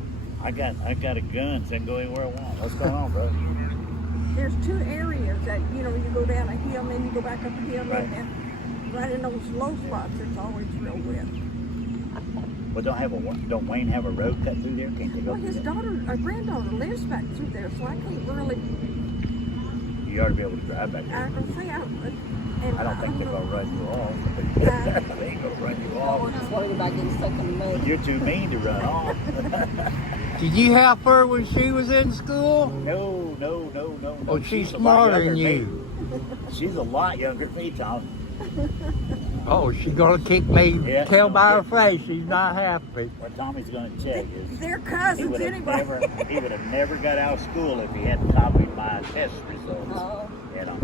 I got a gun, so I can go anywhere I want. What's going on, bro? There's two areas that, you know, you go down a hill and then you go back up a hill, Right. and right in those low spots, it's always real wet. Well, don't Wayne have a road cut through there? Can't they go Well, his through there? granddaughter lives back through there, so I can't really, You ought to be able to drive back I there. can say I don't think they're gonna run you off. They ain't gonna run you We're off. just worried about getting stuck in the mud. You're too mean to run off. Did you help her when she was in school? No. Oh, she's a lot smarter younger than me. you. She's a lot younger than me, Tom. Oh, she's gonna kick me. Yeah, Tell she's by her gonna face she's not happy. What Tommy's gonna check is they're he cousins would have anyway. never got out of school if he hadn't copied my test results. Oh, You know,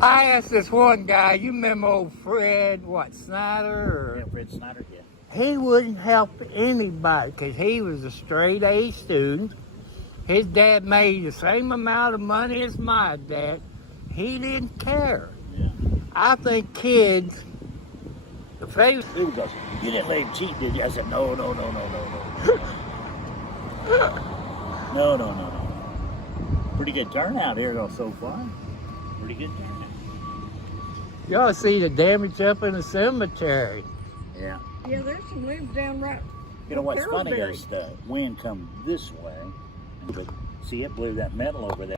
I asked this one guy, you remember old Fred, Snyder? yeah, Fred Snyder, yeah. He wouldn't help anybody because he was a straight A student. His dad made the same amount of money as my dad. He didn't care. Yeah. I think kids, if they He goes, you didn't let him cheat, did you? I said, no. No. Pretty good turnout here though so far. Pretty good turnout. y'all see the damage up in the cemetery. Yeah. Yeah, there's some limbs down right. You know what's They're funny buried. is the wind come this way, but see it blew that metal over there.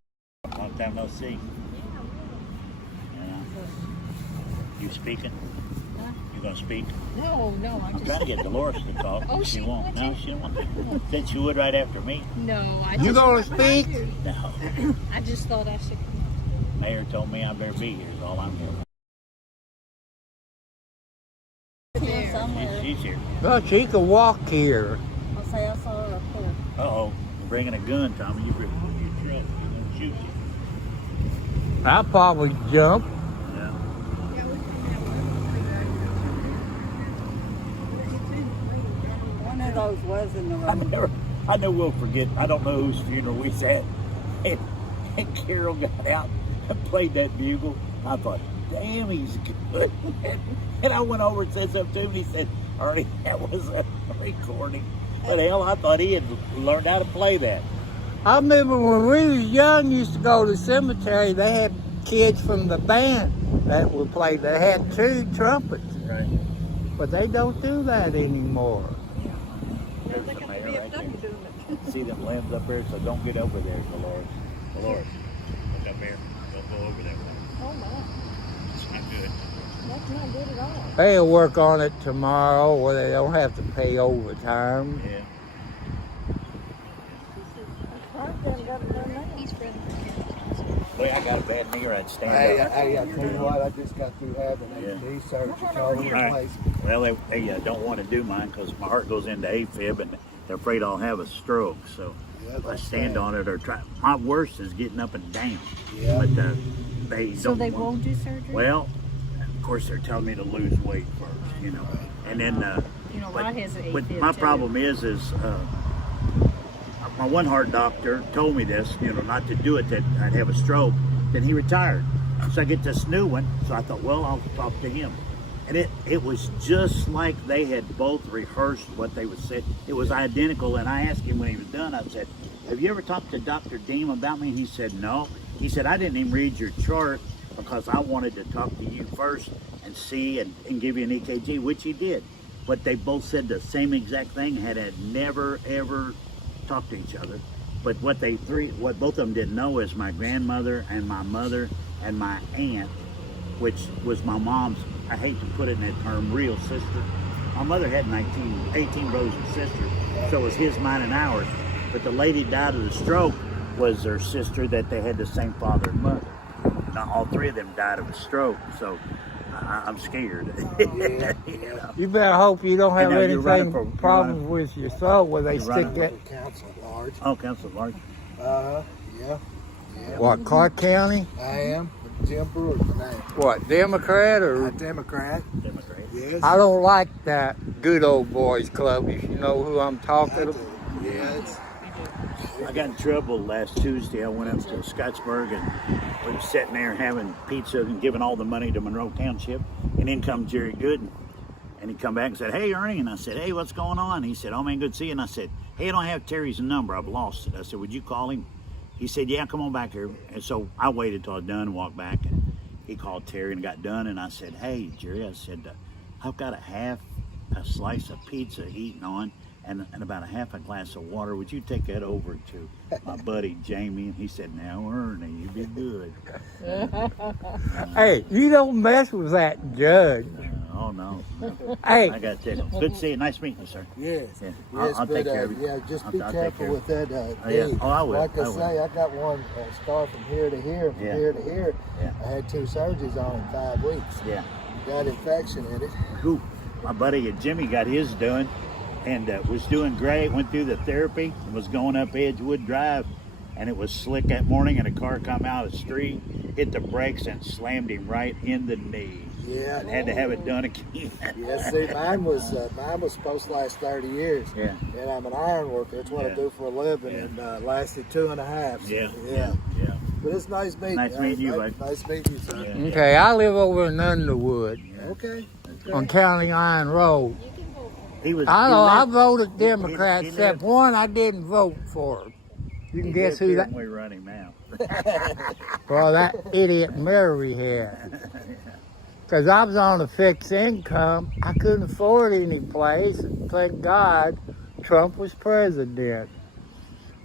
Long time no see. Yeah. You speaking? You gonna speak? no, I'm trying to get Dolores to talk. Oh, she she won't. wants No, it? she don't want to. Said she would right after me. no. You gonna speak? No. I just thought I should. Mayor told me I better be here. Is all I'm doing. Here somewhere. She's here. Well, she could walk here. I'll say I saw her up there. Uh-oh. You're bringing a gun, Tommy. You bring your truck. You're going to shoot you. I'll probably jump. Yeah. One of those was in the room. I know we'll forget. I don't know whose funeral we sat. And Carol got out and played that bugle. I thought, damn, he's good. And I went over and said something to him. And he said, Ernie, that was a recording. But hell, I thought he had learned how to play that. I remember when we was young, used to go to the cemetery. They had kids from the band that would play. They had 2 trumpets, Right. but they don't do that anymore. There's the mayor right there. See them limbs up there, so don't get over there, Dolores. Dolores, look up here. Don't go over there. Oh my, It's not good. that's not good at all. They'll work on it tomorrow where they don't have to pay overtime. Yeah. Right, they haven't got it done now. He's friendly. Boy, I got a bad knee right stand Hey, up. I tell you what, I just got through having HD surgery all over the Right. place. Well, they don't want to do mine because my heart goes into AFib and they're afraid I'll have a stroke. So Yeah, if I that's stand bad. on it or try. My worst is getting up and down. Yeah. But they So don't they want- won't do surgery? Well, of course they're telling me to lose weight first, you know, and then. You know, but, Rod has an but AFib my too. problem is my one heart doctor told me this, you know, not to do it, that I'd have a stroke. Then he retired. So I get this new one. So I thought, well, I'll talk to him. And it was just like they had both rehearsed what they would say. It was identical. And I asked him when he was done, I said, have you ever talked to Dr. Deem about me? And he said, no. He said, I didn't even read your chart because I wanted to talk to you first and see and give you an EKG, which he did. But they both said the same exact thing, had never, ever talked to each other. But what both of them didn't know is my grandmother and my mother and my aunt, which was my mom's, I hate to put it in that term, real sister. My mother had 18 brothers and sisters, so it was his, mine, and ours. But the lady died of the stroke was their sister that they had the same father and mother. Now, all 3 of them died of a stroke, so I'm scared. Yeah. You better hope you don't have know you're running anything for- problems with your throat where they You're stick running that. Council at large. Oh, Council Large. Yeah. What, Clark County? I am. Jim Brewer's my name. What, Democrat or? A Democrat. Democrat. Yes. I don't like that good old boys club, if you know who I'm talking about. Yeah, it's, I got in trouble last Tuesday. I went up to Scottsburg and we were sitting there having pizza and giving all the money to Monroe Township. And in comes Jerry Gooden. And he come back and said, "Hey, Ernie." And I said, "Hey, what's going on?" He said, "Oh, man, good to see you." And I said, "Hey, I don't have Terry's number. I've lost it." I said, "Would you call him?" He said, "Yeah, come on back here." And so I waited till I was done and walked back. And he called Terry and got done. And I said, "Hey, Jerry," I said, "I've got a slice of pizza eating on and about a half a glass of water. Would you take that over to my buddy Jamie?" And he said, "Now, Ernie, you be good." Hey, you don't mess with that judge. Oh, no. Hey, I got to take Good to see you. Nice meeting you, sir. Yes. Yeah, Yes, I'll but take care of you. yeah, just be I'll take care careful of with that. Oh, yeah. knee. Oh, I will. Like I I will. say, I got one scar from here to here, from Yeah. here to here. Yeah. I had 2 surgeries on in 5 weeks. Yeah. Got infection in it. Cool. My buddy Jimmy got his done and was doing great. Went through the therapy and was going up Edgewood Drive, and it was slick that morning, and a car come out of the street, hit the brakes, and slammed him right in the knee. Yeah. And had to have it done again. Yeah, see, mine was supposed to last 30 years. Yeah. And I'm an iron worker. That's what I Yeah. do for a living, Yeah. and lasted 2.5. So, Yeah. Yeah. Yeah. But it's nice meeting Nice you. meeting you, bud. Nice meeting you, sir. Yeah. okay, I live over in Underwood Okay. on County Line Road. He was. I he know, I lived- voted Democrat, he except lived- one I didn't vote for. You can he guess lived who here that, when we run him out. well, that idiot Mary had. Because I was on a fixed income. I couldn't afford any place. And thank God Trump was president.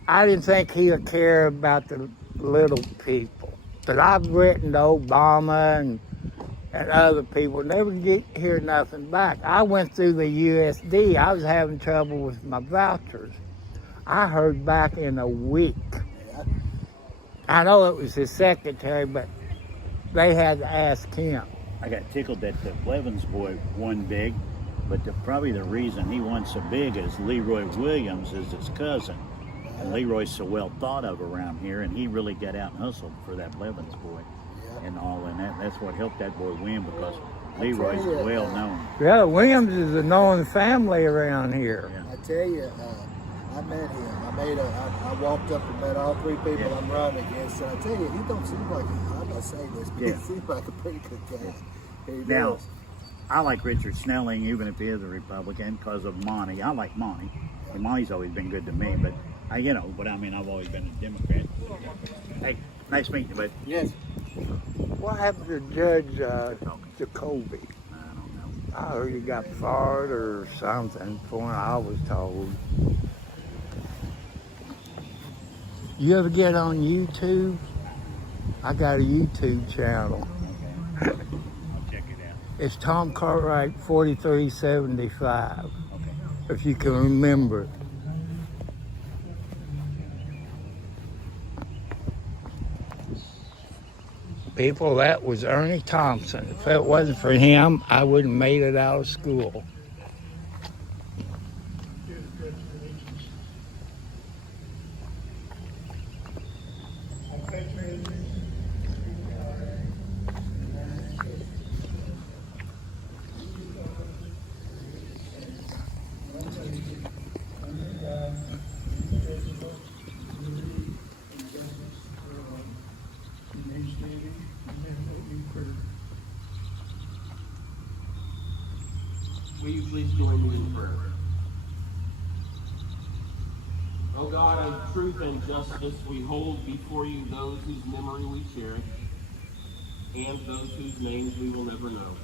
I didn't think he would care about the little people. But I've written to Obama and other people, never hear nothing back. I went through the USD. I was having trouble with my vouchers. I heard back in a week. I know it was his secretary, but they had to ask him. I got tickled that the Blevins boy won big, but probably the reason he won so big is Leroy Williams is his cousin. And Leroy's so well thought of around here, and he really got out and hustled for that Blevins boy and all, and that's what helped that boy win, because Leroy's well known. Yeah, Williams is a known family around here. Yeah. I tell you, I met him. I walked up and met all 3 people Yeah. I'm running against. And I tell you, he don't seem like, I'm not saying this, but Yeah. he seems like a pretty good guy. He Now, does. I like Richard Snelling, even if he is a Republican, because of Monty. I like Monty. And Monty's always been good to me, but I've always been a Democrat. Hey, nice meeting you, bud. Yes. What happened to Judge Jacoby? I don't know. I heard he got fired or something, from what I was told. You ever get on YouTube? I got a YouTube channel. Okay. I'll check it out. It's Tom Cartwright 4375, Okay. if you can remember. People, that was Ernie Thompson. If it wasn't for him, I wouldn't have made it out of school. Will you please join me in prayer? O God of truth and justice, we hold before you those whose memory we cherish and those whose names we will never know.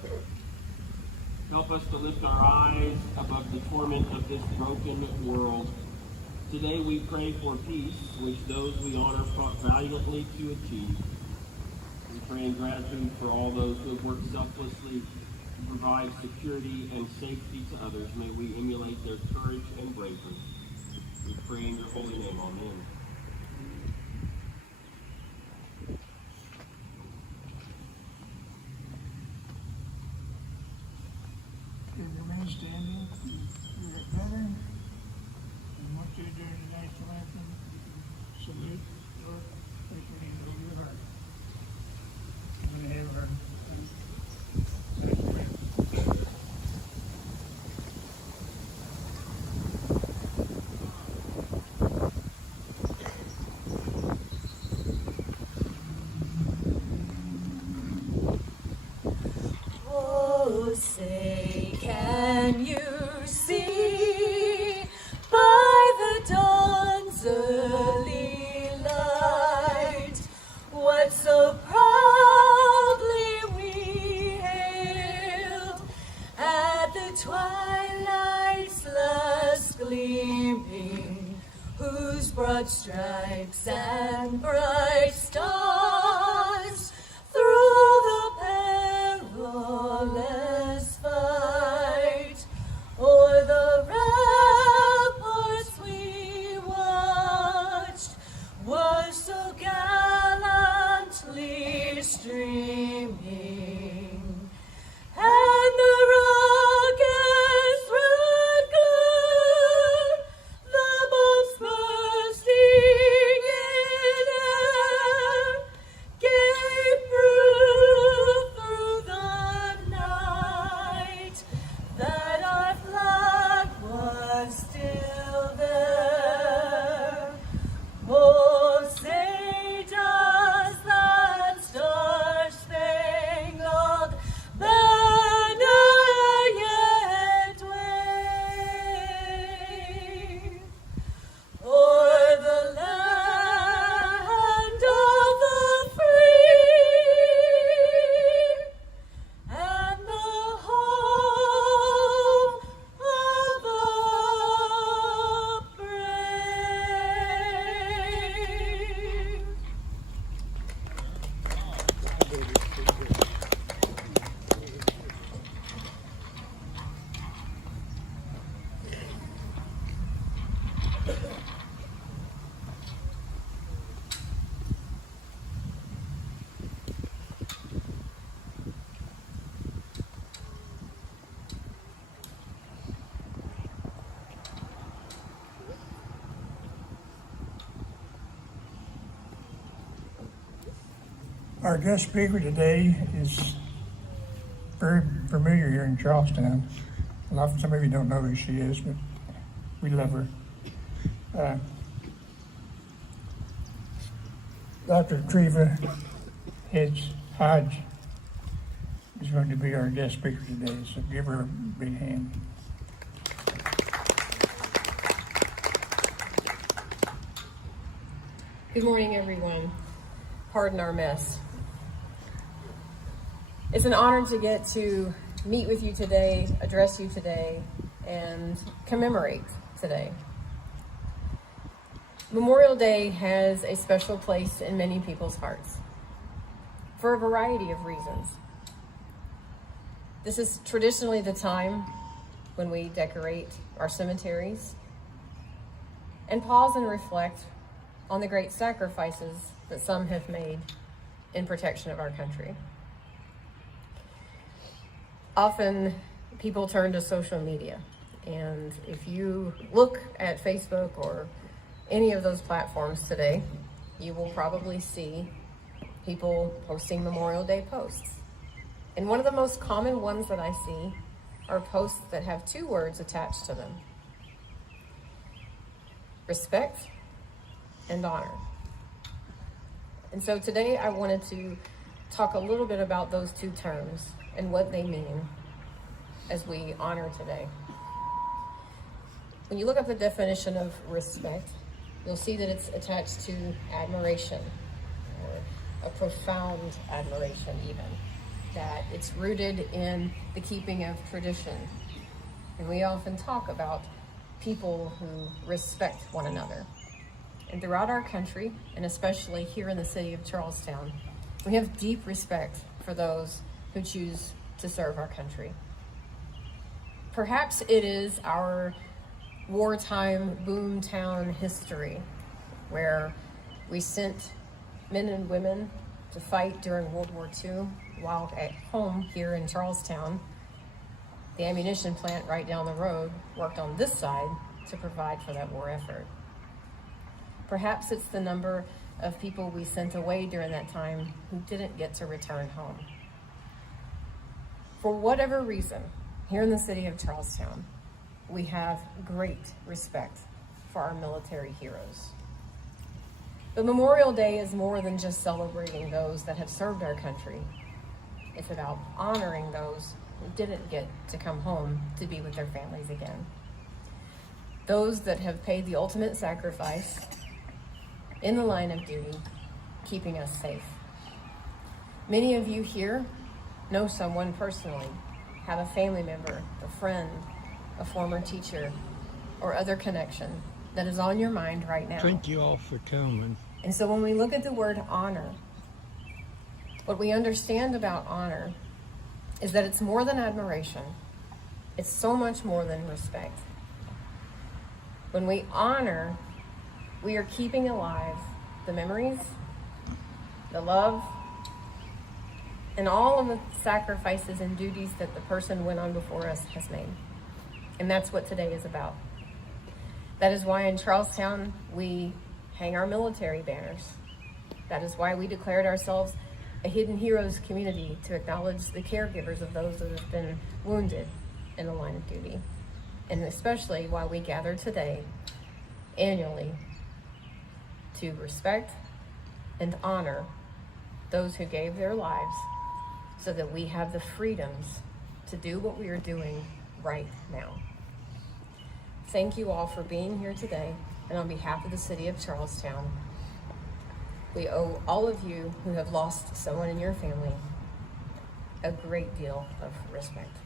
Help us to lift our eyes above the torment of this broken world. Today we pray for peace, which those we honor fought valiantly to achieve. We pray in gratitude for all those who have worked selflessly to provide security and safety to others. May we emulate their courage and bravery. We pray in your holy name. Amen. Remain standing. You're a veteran. And what you're doing the national anthem, salute your victory over your heart. I'm going to have our Oh, say can Can you see by the dawn's early light what so proudly we hailed at the twilight's last gleaming, whose broad stripes and bright stars through the perilous fight o'er the ramparts we watched were so gallantly streaming, and the rocket's red glare, the bombs bursting in air, gave proof through the night that our flag was still there. Oh, say does that star-spangled banner yet wave o'er the land of the free and the home of the brave? Our guest speaker today is very familiar here in Charlestown. Some of you don't know who she is, but we love her. Dr. Treva Hodge is going to be our guest speaker today, so give her a big hand. Good morning, everyone. Pardon our mess. It's an honor to get to meet with you today, address you today, and commemorate today. Memorial Day has a special place in many people's hearts for a variety of reasons. This is traditionally the time when we decorate our cemeteries and pause and reflect on the great sacrifices that some have made in protection of our country. Often people turn to social media, and if you look at Facebook or any of those platforms today, you will probably see people posting Memorial Day posts. And one of the most common ones that I see are posts that have two words attached to them: respect and honor. And so today I wanted to talk a little bit about those two terms and what they mean as we honor today. When you look up the definition of respect, you'll see that it's attached to admiration, or a profound admiration even, that it's rooted in the keeping of tradition. And we often talk about people who respect one another. And throughout our country, and especially here in the city of Charlestown, we have deep respect for those who choose to serve our country. Perhaps it is our wartime boomtown history, where we sent men and women to fight during World War II, while at home here in Charlestown, the ammunition plant right down the road worked on this side to provide for that war effort. Perhaps it's the number of people we sent away during that time who didn't get to return home. For whatever reason, here in the city of Charlestown, we have great respect for our military heroes. But Memorial Day is more than just celebrating those that have served our country. It's about honoring those didn't get to come home to be with their families again. Those that have paid the ultimate sacrifice in the line of duty, keeping us safe. Many of you here know someone personally, have a family member, a friend, a former teacher, or other connection that is on your mind right now. Thank you all for coming. And so when we look at the word honor, what we understand about honor is that it's more than admiration. It's so much more than respect. When we honor, we are keeping alive the memories, the love, and all of the sacrifices and duties that the person went on before us has made. And that's what today is about. That is why in Charlestown we hang our military banners. That is why we declared ourselves a Hidden Heroes community to acknowledge the caregivers of those that have been wounded in the line of duty. And especially why we gather today annually to respect and honor those who gave their lives so that we have the freedoms to do what we are doing right now. Thank you all for being here today, and on behalf of the city of Charlestown, we owe all of you who have lost someone in your family a great deal of respect.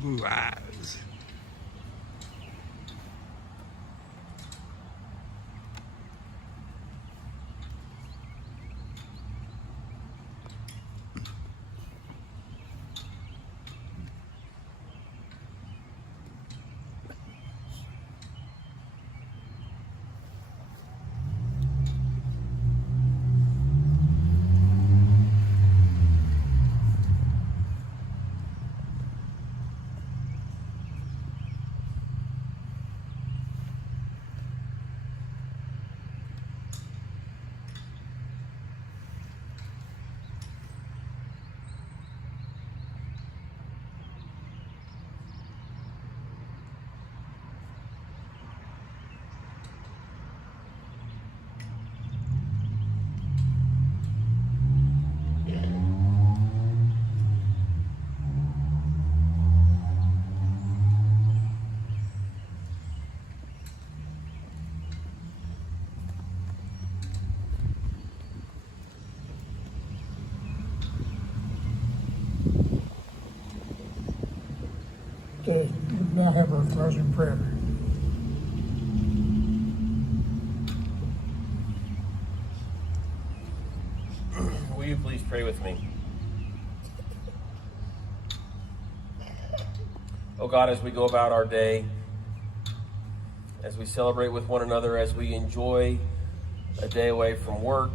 Blue eyes. Okay, we now have our closing prayer. Will you please pray with me? Oh God, as we go about our day, as we celebrate with one another, as we enjoy a day away from work,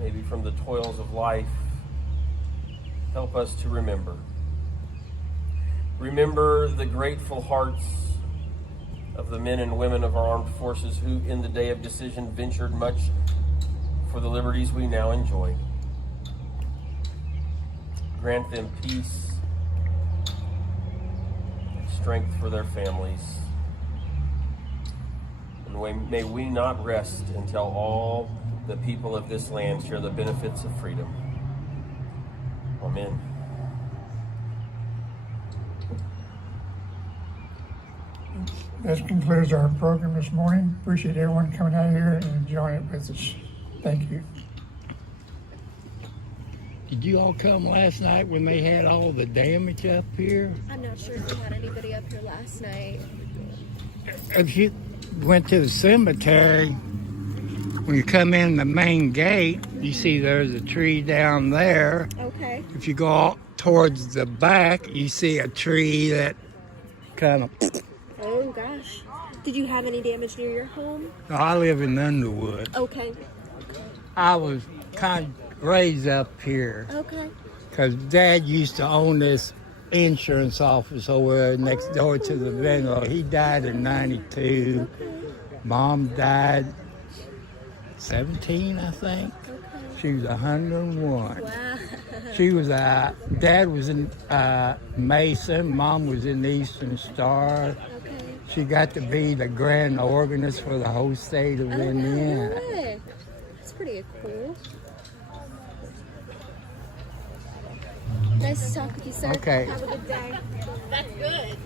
maybe from the toils of life, help us to remember. Remember the grateful hearts of the men and women of our armed forces who, in the day of decision, ventured much for the liberties we now enjoy. grant them peace and strength for their families. And may we not rest until all the people of this land share the benefits of freedom. Amen. That concludes our program this morning. Appreciate everyone coming out here and enjoying it with us. Thank you. Did you all come last night when they had all the damage up here? I'm not sure if we had anybody up here last night. If you went to the cemetery, when you come in the main gate, you see there's a tree down there. Okay. If you go out towards the back, you see a tree that kind of... Oh gosh. Did you have any damage near your home? I live in Underwood. Okay. I was kind of raised up here Okay. because Dad used to own this insurance office over next door to the vendor. He died in 92. Mom died 17, I think. She was 101. Wow. She was Dad was in Mason. Mom was in the Eastern Star. Okay. She got to be the grand organist for the whole state of Indiana. No way. That's pretty cool. Nice to talk with you, sir. Okay. Have a good day. That's good.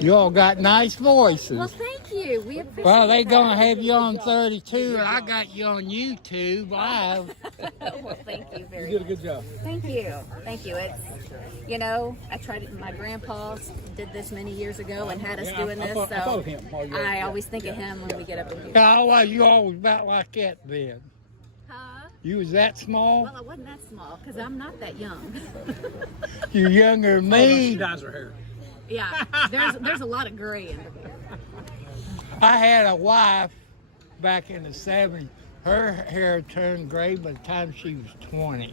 You all got nice voices. Well, thank you. We appreciate Well, they that. gonna have you on 32, and I got you on YouTube live. Well, thank you very You much. did a good job. Thank you. Thank you. It's, you know, I tried it. My grandpa did this many years ago and had us doing this, I so thought of him while you were- I always think of him when we get up and do. How was you always about like that then? Huh? You was that small? Well, I wasn't that small because I'm not that young. You younger than me. Dyes her hair. Yeah, there's a lot of gray in there. I had a wife back in the 70s. Her hair turned gray by the time she was 20.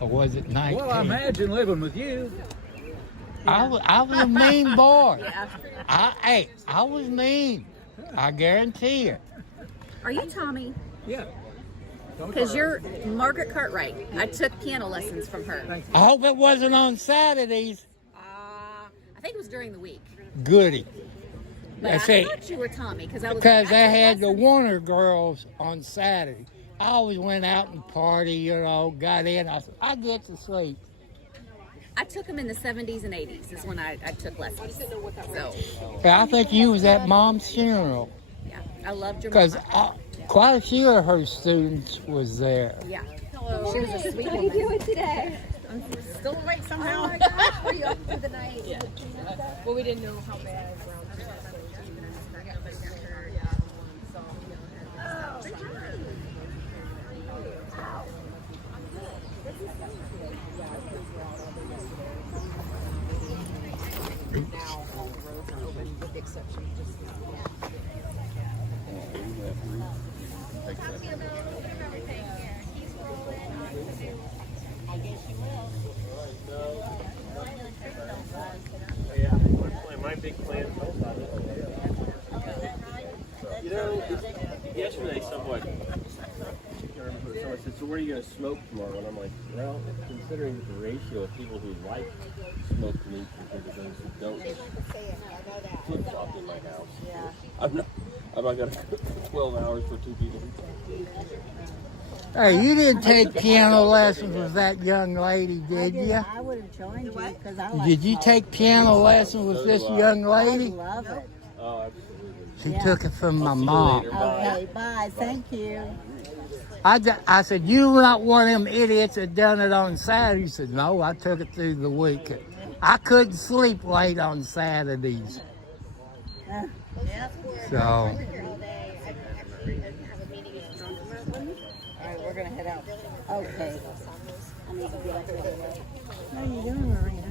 Or was it 19? Well, I imagine living with you. I was a mean boy. Yeah. I was mean. I guarantee you. Are you Tommy? Yeah. Because you're Margaret Cartwright. I took piano lessons from her. I hope it wasn't on Saturdays. I think it was during the week. Goody. But That's I it. thought you were Tommy because I was. Because they I took had the lessons. Warner girls on Saturday. I always went out and party, you know, got in. I get to sleep. I took them in the 70s and 80s is when I took lessons. So, But I think you was at Mom's funeral. yeah, I loved your Because mama. quite a few of her students was there. Yeah. She was a sweet How are you woman. doing today? I'm still awake somehow. Oh my gosh, were you up through the night? Yeah. Well, we didn't know how bad Yeah, my big plan. You know, yesterday someone said, "So where are you going to smoke tomorrow?" And I'm like, "Well, considering the ratio of people who like smoked meat compared to those who don't, flip-flop in my house. I'm not going to cook 12 hours for 2 people." Hey, you didn't take piano lessons with that young lady, did you? I would have joined you because I like Did you take piano lessons with this young I lady? love it. Oh, absolutely. She Yeah. took it from my See you mom. later. Bye. Okay, bye. Thank you. I said, you not one of them idiots that done it on Saturday. He said, no, I took it through the week. I couldn't sleep late on Saturdays. So, All right, we're going to head out. Okay. I need to get up there. How are you doing, Marina?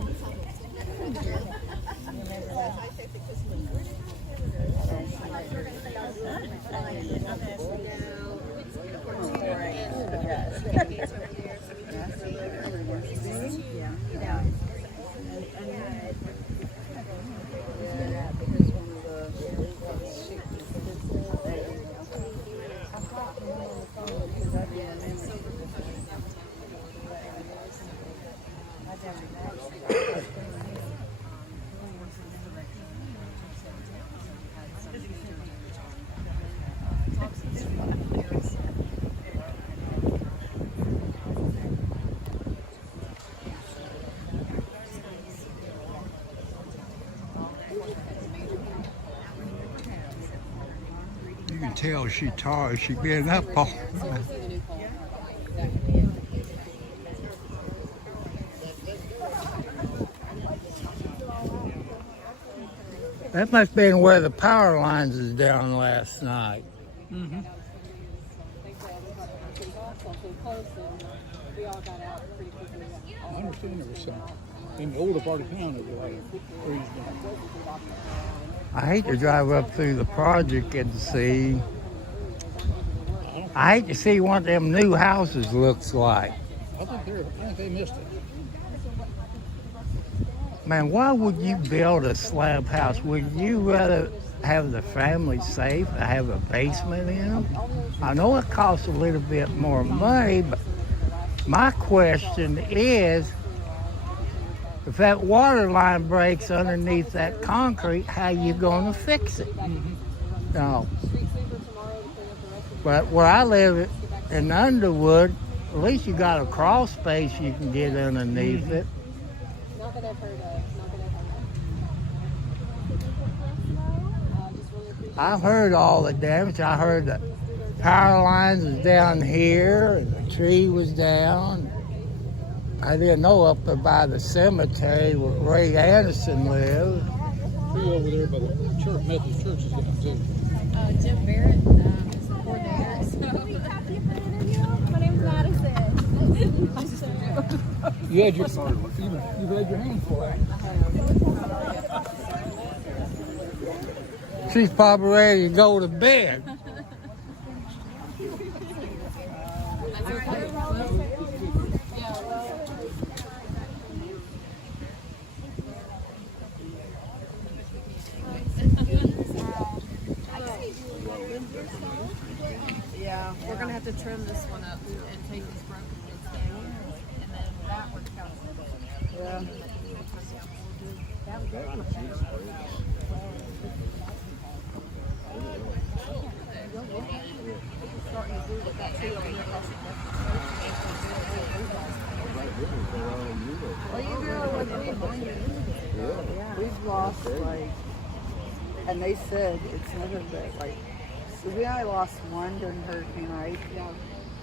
tell she tired. She been up all night. That must have been where the power lines is down last night. Mm-hmm. I understand there was some in the older part of town that was freeze down. I hate to drive up through the project and see. I hate to see what them new houses looks like. I think they missed it. Man, why would you build a slab house? Would you rather have the family safe, have a basement in them? I know it costs a little bit more money, but my question is, if that water line breaks underneath that concrete, how you gonna fix it? No. But where I live in Underwood, at least you got a crawl space you can get underneath it. Not that I've heard of. I've heard all the damage. I heard the power lines was down here, and the tree was down. I didn't know up there by the cemetery where Ray Anderson lived. Tree over there by the church, Methodist church is down too. Jim Barrett is the coordinator. My name's Madison. You had your hands full. She's probably ready to go to bed. Yeah, we're gonna have to trim this one up and take these broken ones down, and then that one's coming. Yeah. We've lost and they said it's never been so we only lost one during Hurricane Ike,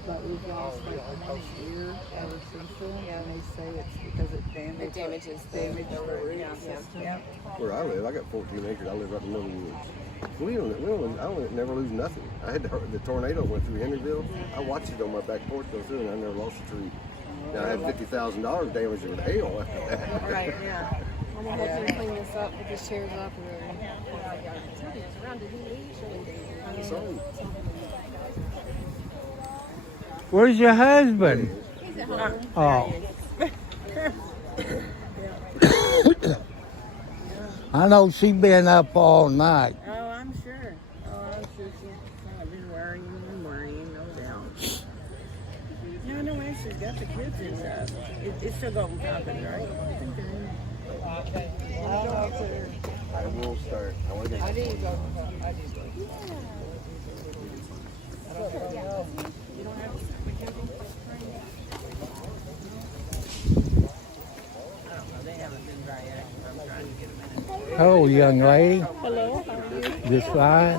but we've lost almost a year ever since then, and they say it's because it damages the roots. Yeah. Where I live, I got 14 acres. I live right in the middle of the woods. I don't never lose nothing. I had the tornado went through Henryville. I watched it on my back porch go through, and I never lost a tree. Now I had $50,000 damage with hail after that. Right, yeah. I'm gonna have to clean this up, put these chairs up, and then Where's your husband? he's at home. Oh. I know she been up all night. Oh, I'm sure. She's been worrying, no doubt. Yeah, I know when she's got the kids in stuff. It's still going to happen, right? I will start. I do go. Hello, young lady. Hello. Just fine.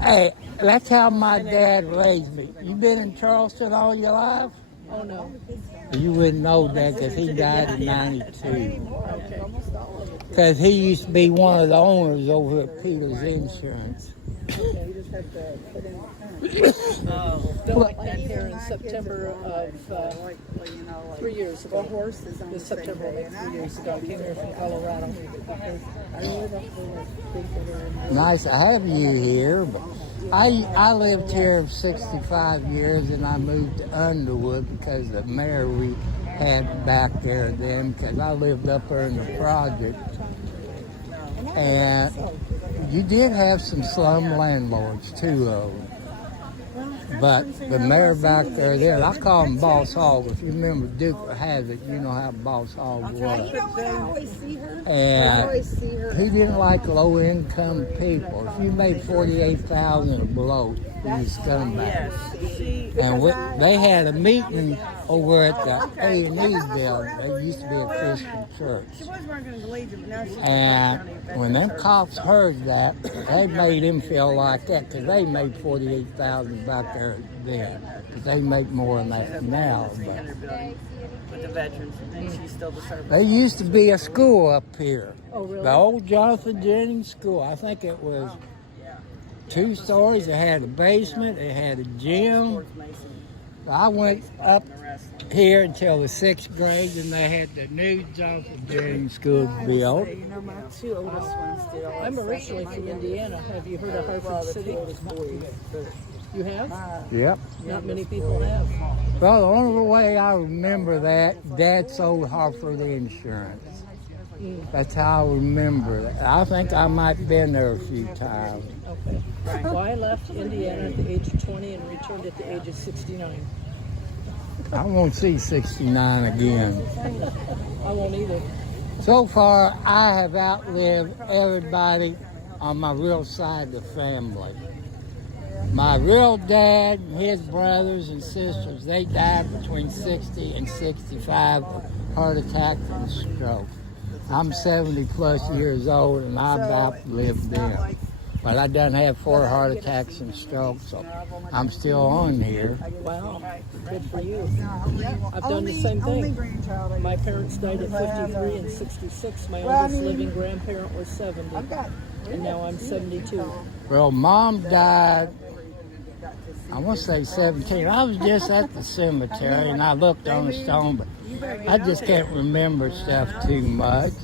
Hey, that's how my dad raised me. You been in Charleston all your life? Oh, no. You wouldn't know that because he died in 92. Because he used to be one of the owners over at Peter's Insurance. Like that here in September of 3 years ago. The September of 3 years ago. I came here from Colorado. Nice to have you here. But I lived here 65 years and I moved to Underwood because the mayor we had back there then, because I lived up there in the project. And you did have some slum landlords, two of them. But the mayor back there, I call him Boss Hog. If you remember Duke Hazard, you know how Boss Hog was. And he didn't like low-income people. If you made $48,000 or below, You scumbag. Yes. See, And they had a meeting over at the A&E building. There used to be a Christian church. she was working in the Legion, but now she's And when them cops heard that, they made him feel like that because they made $48,000 back there then. Because they make more than that now. But with the veterans, and she's still the service. there used to be a school up here. Oh, really? The old Jonathan Jennings School. I think it was 2 stories. It had a basement. It had a gym. I went up here until the 6th grade, and they had the new Jonathan Jennings School built. You know, my 2 oldest ones did all I'm the originally same. from Indiana. Have you heard of Hartford City? You have? Yep. Not many people have. Well, the only way I remember that, Dad sold Hartford Insurance. That's how I remember that. I think I might have been there a few times. Okay. Well, I left Indiana at the age of 20 and returned at the age of 69. I won't see 69 again. I won't either. So far, I have outlived everybody on my real side of the family. My real dad and his brothers and sisters, they died between 60 and 65 of heart attack and stroke. I'm 70 plus years old and I've outlived them. But I done had 4 heart attacks and strokes, so I'm still on here. Wow, good for you. I've done the same thing. My parents died at 53 and 66. My oldest living grandparent was 70, and now I'm 72. Well, Mom died, I want to say 17. I was just at the cemetery and I looked on the stone, but I just can't remember stuff too much.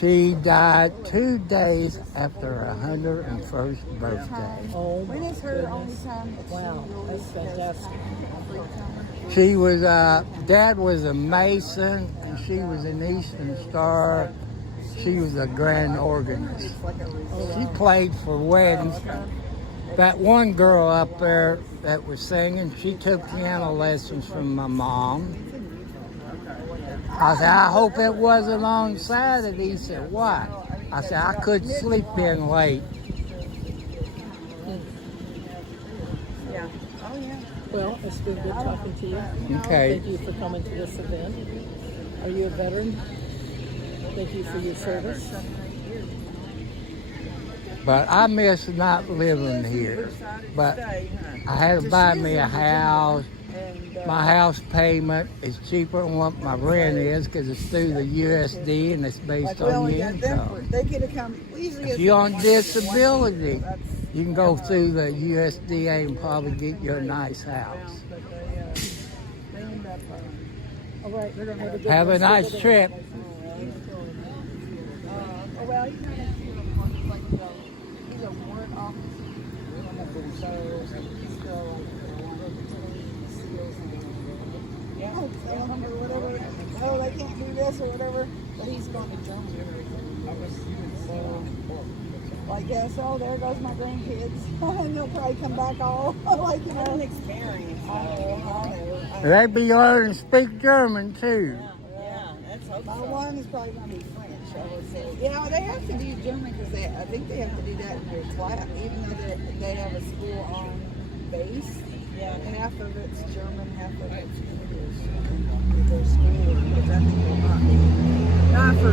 She died 2 days after her 101st birthday. Oh my goodness. Wow, that's fantastic. She was, Dad was a Mason and she was an Eastern Star. She was a grand organist. She played for weddings. That one girl up there that was singing, she took piano lessons from my mom. I said, I hope it wasn't on Saturday. He said, why? I said, I couldn't sleep in late. Yeah. Oh, yeah. Well, it's been good talking to you. Okay. Thank you for coming to this event. Are you a veteran? Thank you for your service. But I miss not living here. But I had to buy me a house. My house payment is cheaper than what my rent is because it's through the USD and it's based on your income. They get a come. If you're on disability, you can go through the USDA and probably get you a nice house. All right. Have a nice trip. Well, he's not he's a warrant officer. So he's still or whatever. Oh, they can't do this or whatever. But he's going to Germany. So, like, yeah, so there goes my grandkids. And they'll probably come back all like, you know, an experience. They be learning to speak German too. Yeah, that's hope. My one is probably going to be French, I would say. You know, they have to do German because I think they have to do that in their class, even though they have a school on base. Yeah, half of it's German, half of it's English. Their school, which I think will not be. Not for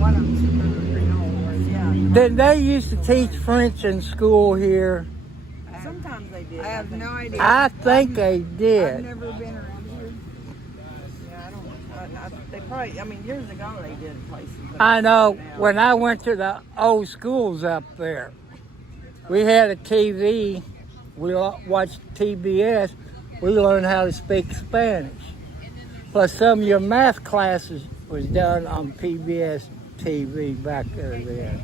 one of them's pretty old. Yeah. Did they used to teach French in school here? Sometimes they did. I have no idea. I think they did. I've never been around here. Yeah, I don't. They probably. I mean, years ago they did places. I know. When I went to the old schools up there, we had a TV. We watched TBS. We learned how to speak Spanish. Plus, some of your math classes was done on PBS TV back there then.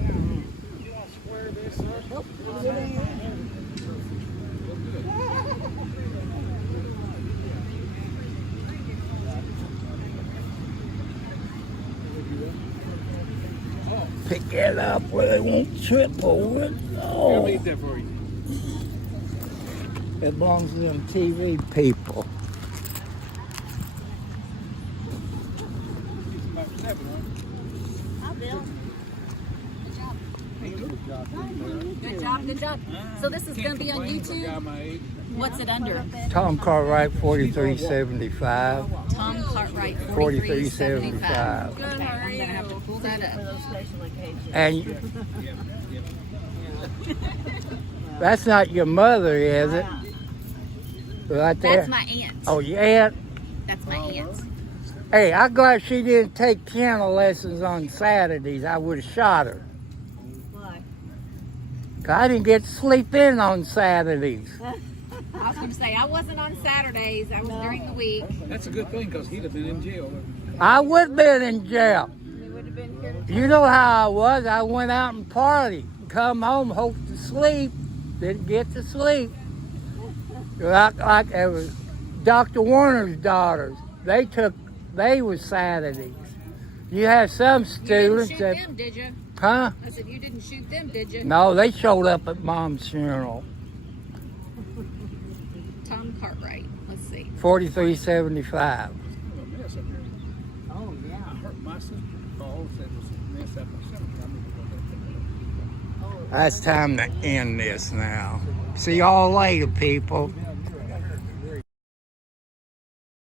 Pick it up where they won't trip over it. Oh. It belongs to them TV people. Hi, Bill. Good job. Good job, good job. So this is going to be on YouTube. What's it under? Tom Cartwright, 4375. Tom Cartwright, 4375. Good, how are you? I'm going to have to pull that up. And that's not your mother, is it? Right there? That's my aunt. Oh, your aunt? That's my aunt. Hey, I'm glad she didn't take piano lessons on Saturdays. I would have shot her. Why? 'Cause I didn't get to sleep in on Saturdays. I was going to say, I wasn't on Saturdays. I was during the week. That's a good thing because he'd have been in jail. I would have been in jail. You would have been here to You know how I was. I went out and partied, come home, hoped to sleep, didn't get to sleep. Like it was Dr. Warner's daughters. They were Saturdays. You have some students You didn't shoot them, did you? Huh? I said, you didn't shoot them, did you? No, they showed up at Mom's funeral. Tom Cartwright. Let's see. 4375. Oh, yeah. My sister called, said it was a mess up or something. That's time to end this now. See y'all later, people.